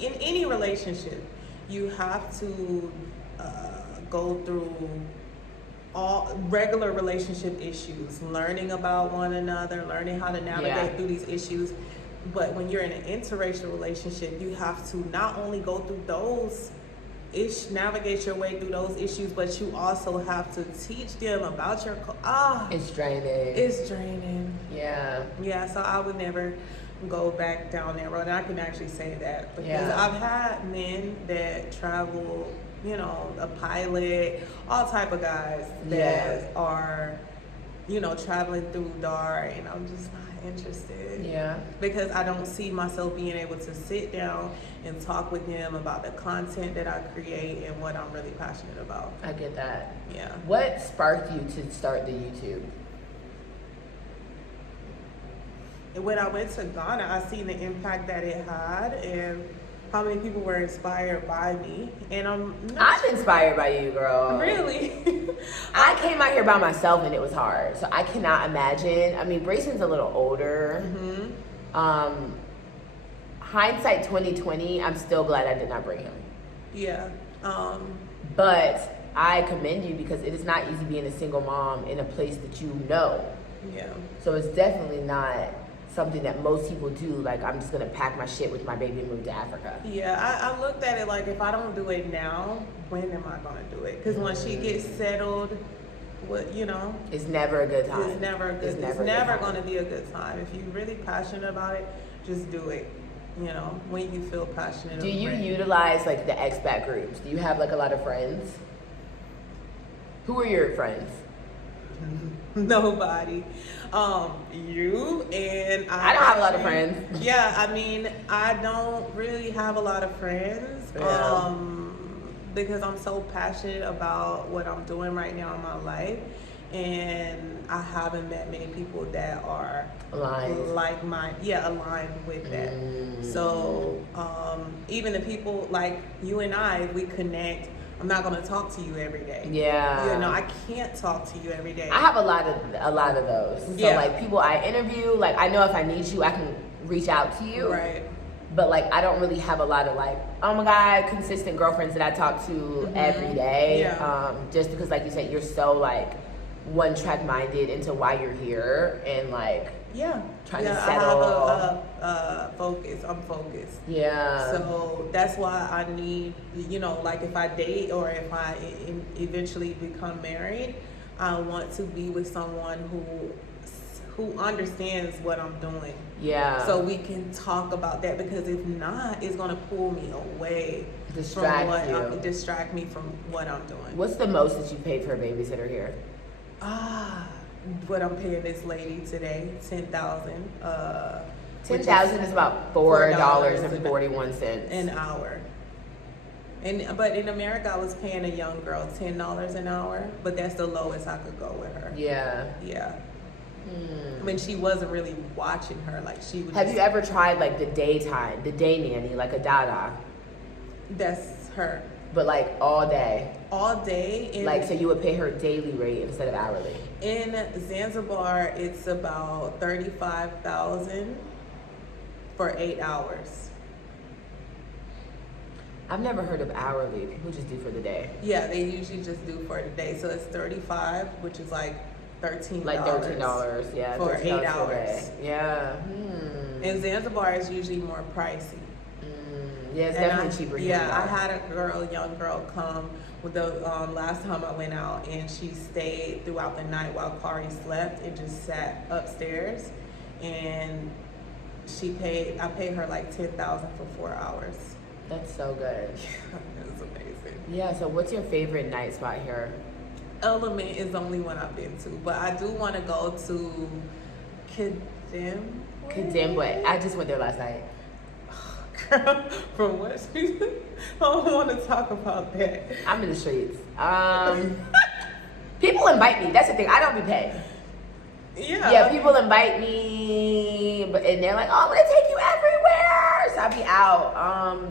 any relationship, you have to go through all regular relationship issues, learning about one another, learning how to navigate through these issues. But when you're in an interracial relationship, you have to not only go through those navigate your way through those issues, but you also have to teach them about your It's draining. It's draining. Yeah. So I would never go back down that road, and I can actually say that because Yeah. I've had men that travel, you know, a pilot, all type of guys that are, you know, traveling through DAR, and I'm just not interested. Yeah. Because I don't see myself being able to sit down and talk with them about the content that I create and what I'm really passionate about. I get that. Yeah. What sparked you to start the YouTube? When I went to Ghana, I seen the impact that it had and how many people were inspired by me. And I'm inspired by you, girl. Really? I came out here by myself and it was hard. So I cannot imagine. I mean, Brayson's a little older. Mm-hmm. Hindsight 2020, I'm still glad I did not bring him. Yeah. But I commend you because it is not easy being a single mom in a place that you know. Yeah. So it's definitely not something that most people do. Like, I'm just gonna pack my shit with my baby and move to Africa. Yeah, I looked at it like, if I don't do it now, when am I gonna do it? Because once she gets settled, you know, it's never a good time. It's never going to be a good time. If you're really passionate about it, just do it. You know, when you feel passionate. Do you utilize like the expat groups? Do you have like a lot of friends? Who are your friends? Nobody. You and I don't have a lot of friends. Yeah, I mean, I don't really have a lot of friends. Yeah. Because I'm so passionate about what I'm doing right now in my life, and I haven't met many people that are aligned with that. So even the people like you and I, we connect. I'm not gonna talk to you every day. Yeah. You know, I can't talk to you every day. I have a lot of those. So like people I interview, like I know if I need you, I can reach out to you. Right. But like I don't really have a lot of like, oh my God, consistent girlfriends that I talk to every day. Yeah. Just because like you said, you're so like one track minded into why you're here and like trying to settle. I have a focus. I'm focused. Yeah. So that's why I need, you know, like if I date or if I eventually become married, I want to be with someone who understands what I'm doing. Yeah. So we can talk about that, because if not, it's gonna pull me away. Distract me from what I'm doing. What's the most that you paid for a babysitter here? What I'm paying this lady today, $10,000. $10,000 is about $4.41 an hour. But in America, I was paying a young girl $10 an hour, but that's the lowest I could go with her. Yeah. Yeah. I mean, she wasn't really watching her, like she would. Have you ever tried like the day nanny, like a dada? That's her. But like all day. All day. Like, so you would pay her daily rate instead of hourly. In Zanzibar, it's about $35,000 for 8 hours. I've never heard of hourly. People just do for the day. Yeah, they usually just do for the day. So it's 35, which is like $13. Like $13, yeah. For $13 8 hours. Yeah. And Zanzibar is usually more pricey. Yeah, it's definitely cheaper here. Yeah, I had a young girl come with the last time I went out, and she stayed throughout the night while Kari slept and just sat upstairs, and I paid her like $10,000 for 4 hours. That's so good. It was amazing. Yeah, so what's your favorite night spot here? Element is the only one I've been to, but I do want to go to Kadembwe. I just went there last night. From what? I don't want to talk about that. I'm in the streets. People invite me. That's the thing. I don't be paid. Yeah. Yeah, people invite me, and they're like, "Oh, I'm gonna take you everywhere." So I be out.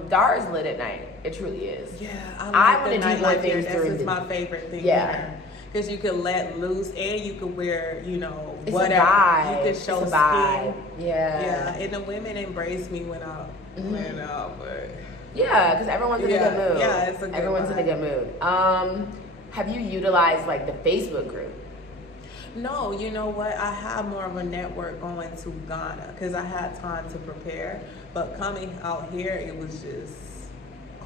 Dar is lit at night. It truly is. Yeah, I want to do more things during the. That's my favorite thing. Yeah. Because you can let loose, and you can wear, you know, it's whatever. A vibe. You can show it's a vibe. skin. Yeah. Yeah, and the women embrace me when I went out, but. Yeah, because everyone's in a good mood. Yeah, it's a good Everyone's vibe. in a good mood. Have you utilized like the Facebook group? No, you know what? I have more of a network going to Ghana because I had time to prepare. But coming out here, it was just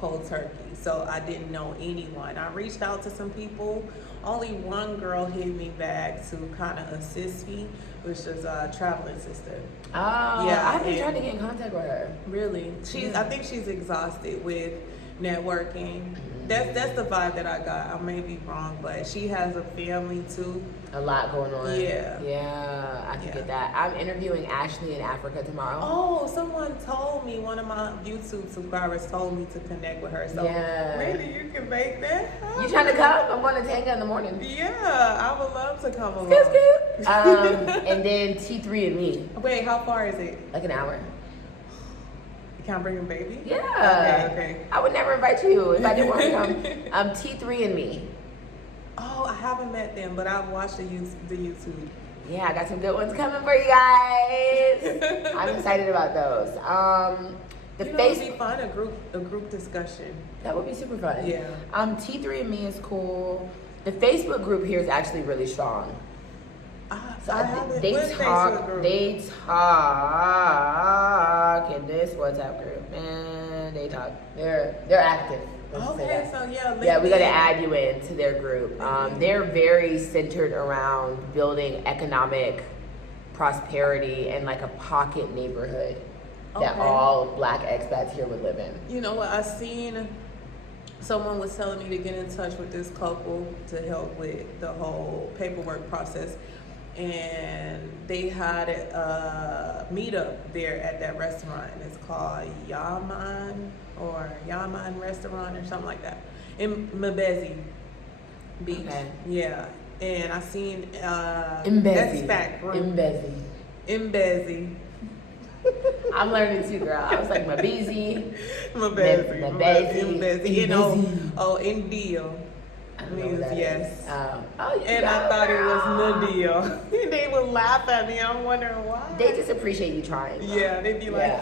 cold turkey. So I didn't know anyone. I reached out to some people. Only one girl hit me back to kind of assist me, which is a traveling assistant. Oh, yeah, I've been trying to get in contact with her. Really? I think she's exhausted with networking. That's the vibe that I got. I may be wrong, but she has a family too. A lot going on. Yeah. Yeah, I can get that. I'm interviewing Ashley in Africa tomorrow. Oh, someone told me, one of my YouTube subscribers told me to connect with her. So maybe you can make that happen. You trying to come? I'm going to Tanga in the morning. Yeah, I would love to come along. Good. And then T3 and me. Wait, how far is it? Like an hour. Can I bring a baby? Yeah. Okay. I would never invite you if I didn't want to come. T3 and me. Oh, I haven't met them, but I've watched the YouTube. Yeah, I got some good ones coming for you guys. I'm excited about those. It'd be fun, a group discussion. That would be super fun. Yeah. T3 and me is cool. The Facebook group here is actually really strong. They talk in this WhatsApp group, man. They talk. They're active. Okay, so yeah, we got to add you into their group. They're very centered around building economic prosperity and like a pocket neighborhood that all Black expats here would live in. You know what? I seen someone was telling me to get in touch with this couple to help with the whole paperwork process. And they had a meetup there at that restaurant, and it's called Yaman Restaurant or something like that in Mbezi Beach. Okay. Yeah, and I seen expat group. Mbezi. I'm learning too, girl. I was like Mbezi. You know, India. Means yes. And I thought it was Nadia. They would laugh at me. I'm wondering why. They just appreciate you trying. Yeah, they'd be like,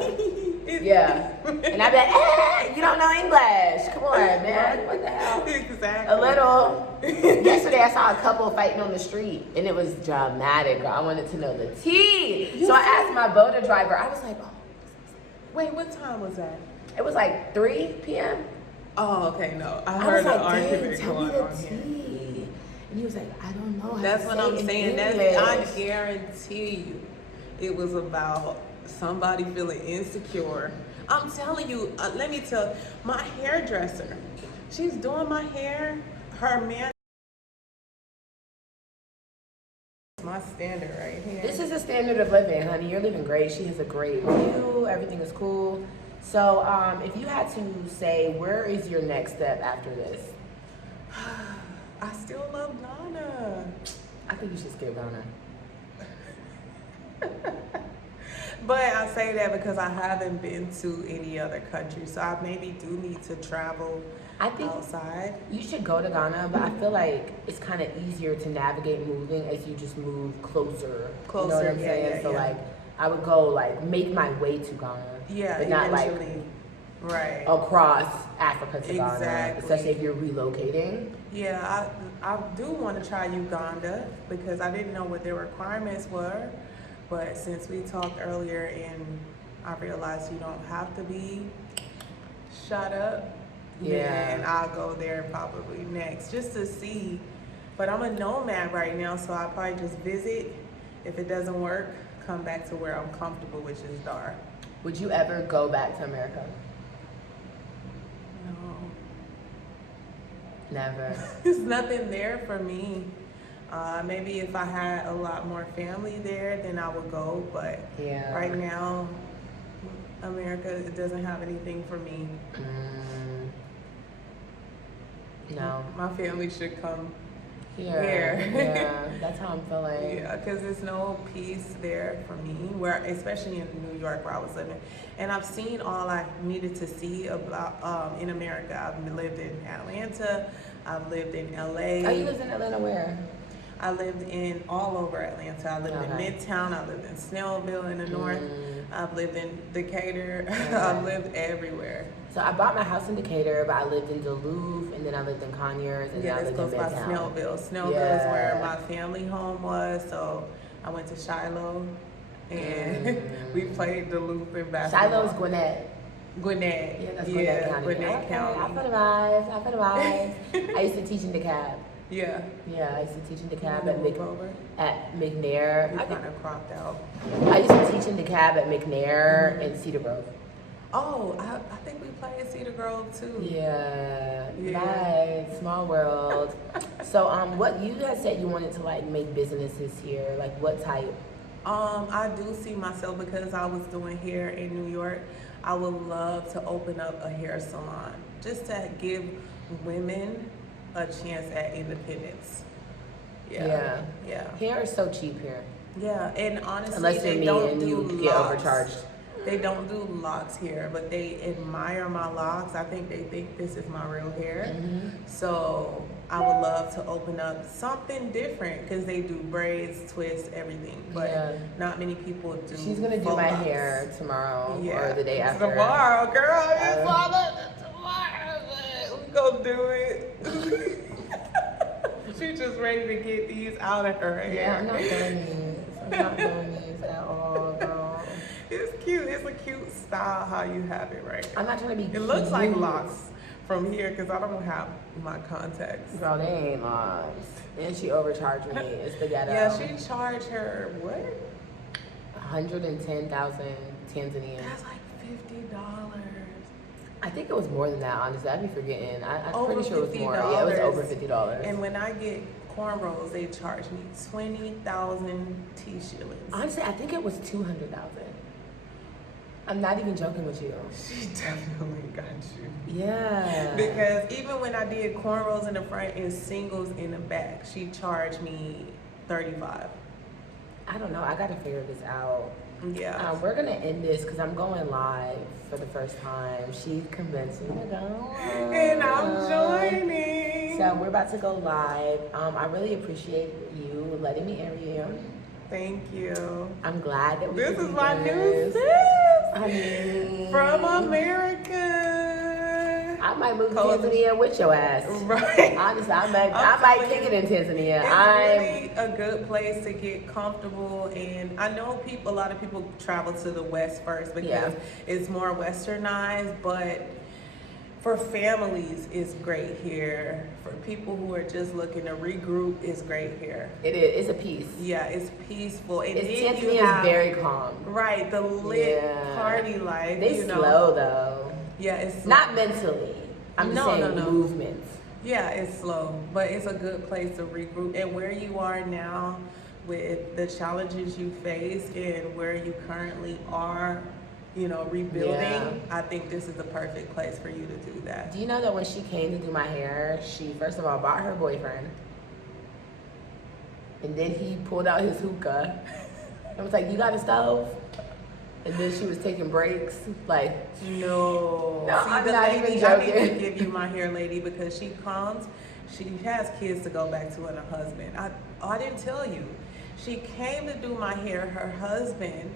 yeah. And I'd be like, you don't know English. Come on, man. What the hell? Exactly. A little. Yesterday I saw a couple fighting on the street, and it was dramatic. I wanted to know the tea. So I asked my boda driver. I was like, oh. Wait, what time was that? It was like 3 p.m. Oh, okay, no. I heard an argument going on here. And he was like, I don't know how That's to what say I'm in saying. English. I guarantee you it was about somebody feeling insecure. I'm telling you, let me tell my hairdresser, she's doing my hair, her man. My standard right here. This is a standard of living, honey. You're living great. She has a great view. Everything is cool. So, if you had to say, where is your next step after this? I still love Ghana. I think you should skip Ghana. But I say that because I haven't been to any other country, so I maybe do need to travel outside. You should go to Ghana, but I feel like it's kind of easier to navigate moving as you just move closer. You know what I'm saying? So like, I would go like make my way to Ghana. Yeah, but not eventually. Like across Africa to Ghana, especially if you're relocating. Yeah, I do want to try Uganda because I didn't know what their requirements were. But since we talked earlier and I realized you don't have to be shut up, then I'll go there probably next just to see. But I'm a nomad right now, so I'll probably just visit. If it doesn't work, come back to where I'm comfortable, which is Dar. Would you ever go back to America? No. Never. There's nothing there for me. Maybe if I had a lot more family there, then I would go. But right now, America, it doesn't have anything for me. No. My family should come here. Yeah, that's how I'm feeling. Yeah, because there's no peace there for me, especially in New York where I was living. And I've seen all I needed to see about in America. I've lived in Atlanta. I've lived in LA. Oh, you lived in Atlanta where? I lived in all over Atlanta. I lived in Midtown. I lived in Snellville in the north. I've lived in Decatur. I've lived everywhere. So I bought my house in Decatur, but I lived in Duluth, and then I lived in Conyers, and then I lived in Midtown. By Snellville. Snellville is where my family home was. So I went to Shiloh, and we played Duluth and basketball. Shiloh's Gwinnett. Gwinnett. Yeah, that's Gwinnett County. Gwinnett Okay, County. I feel the vibes. I used to teach in DeKalb. Yeah. Yeah, I used to teach in DeKalb at You're McNair. kind of cropped out. I used to teach in DeKalb at McNair and Cedar Grove. Oh, I think we play in Cedar Grove too. Yeah, Yeah. nice, small world. So, what you guys said you wanted to like make businesses here? Like, what type? I do see myself, because I was doing hair in New York. I would love to open up a hair salon, just to give women a chance at independence. Yeah. Hair is so cheap here. Yeah, and honestly, Unless they you're me don't and do you get locks. overcharged. They don't do locks here, but they admire my locks. I think they think this is my real hair. So I would love to open up something different, because they do braids, twists, everything. But not many people do. She's gonna do my hair tomorrow or the day after. Tomorrow, girl. Tomorrow. We gonna do it. She's just ready to get these out of her hair. Yeah, I'm not doing these. I'm not doing these at all, girl. It's cute. It's a cute style how you have it right now. I'm not trying to be It looks like locks from here, because I don't have my contacts. Girl, they ain't locks. And she overcharged me. It's the ghetto. Yeah, she charged her, what? 110,000 Tanzania. That's like $50. I think it was more than that, honestly. I'd be forgetting. I'm Over pretty sure it was more. $50. Yeah, it was over $50. And when I get cornrows, they charge me 20,000 T shillings. Honestly, I think it was 200,000. I'm not even joking with you. She definitely got you. Yeah. Because even when I did cornrows in the front and singles in the back, she charged me 35. I don't know. I got to figure this out. Yeah. We're going to end this because I'm going live for the first time. She convinced me to go live. And I'm joining. So we're about to go live. I really appreciate you letting me air you. Thank you. I'm glad that we This could is do my this. new sis. I mean, From America. I might move to Tanzania with your ass. Right. Honestly, I might kick it in Tanzania. It's really a good place to get comfortable, and I know a lot of people travel to the West first because it's more westernized, but for families, it's great here. For people who are just looking to regroup, it's great here. It is. It's a peace. Yeah, it's peaceful. And Tanzania is very calm. Right, the lit party life. They slow though. Yeah, it's slow. Not mentally. I'm just saying movements. Yeah, it's slow, but it's a good place to regroup. And where you are now, with the challenges you face and where you currently are, rebuilding, I think this is the perfect place for you to do that. Do you know that when she came to do my hair, she first of all bought her boyfriend, and then he pulled out his hookah and was like, "You got a stove?" And then she was taking breaks, like, no, See, I'm not even joking. I need to give you my hair lady, because she comes, she has kids to go back to and a husband. I didn't tell you. She came to do my hair. Her husband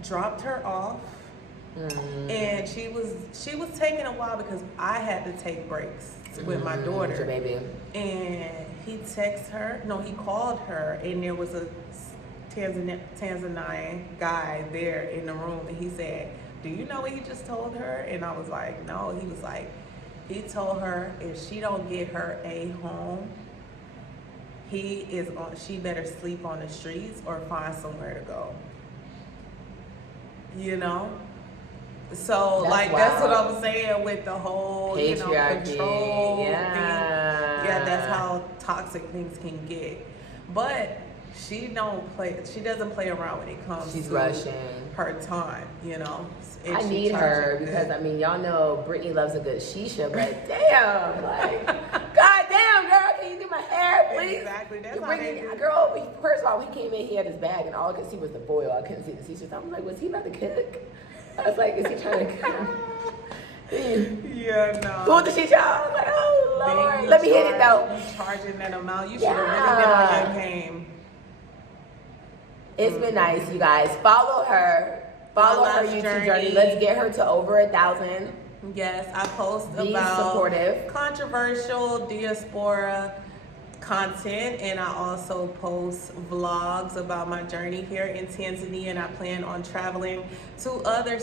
dropped her off, and she was taking a while because I had to take breaks with my daughter. Your baby. And he he called her, and there was a Tanzanian guy there in the room, and he said, "Do you know what he just told her?" And I was like, "No." He was like, he told her if she don't get her a home, she better sleep on the streets or find somewhere to go. So that's what I'm saying with the whole control thing. Yeah, that's how toxic things can get. But she doesn't play around when it comes to rushing her time, And I need her because y'all know Brittney loves a good shisha, but damn, god damn, girl, can you do my hair, please? Exactly. That's girl, first of all, we came in, he had his bag, and all I could see was the foil. I couldn't see the shisha. So I'm like, was he about to cook? I was like, is he trying to cook? Yeah, no. Pulled the shisha. I was like, oh Lord, let me hit it though. You charging that amount? You should have really been on your game. It's been nice, you guys. Follow her. Follow her YouTube journey. Let's get her to over 1,000. Yes, I post Be about supportive. controversial diaspora content, and I also post vlogs about my journey here in Tanzania, and I plan on traveling to other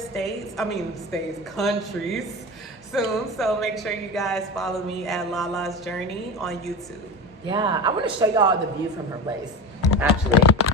countries soon. So make sure you guys follow me at Lala'sjourney on YouTube. Yeah, I want to show y'all the view from her place, actually.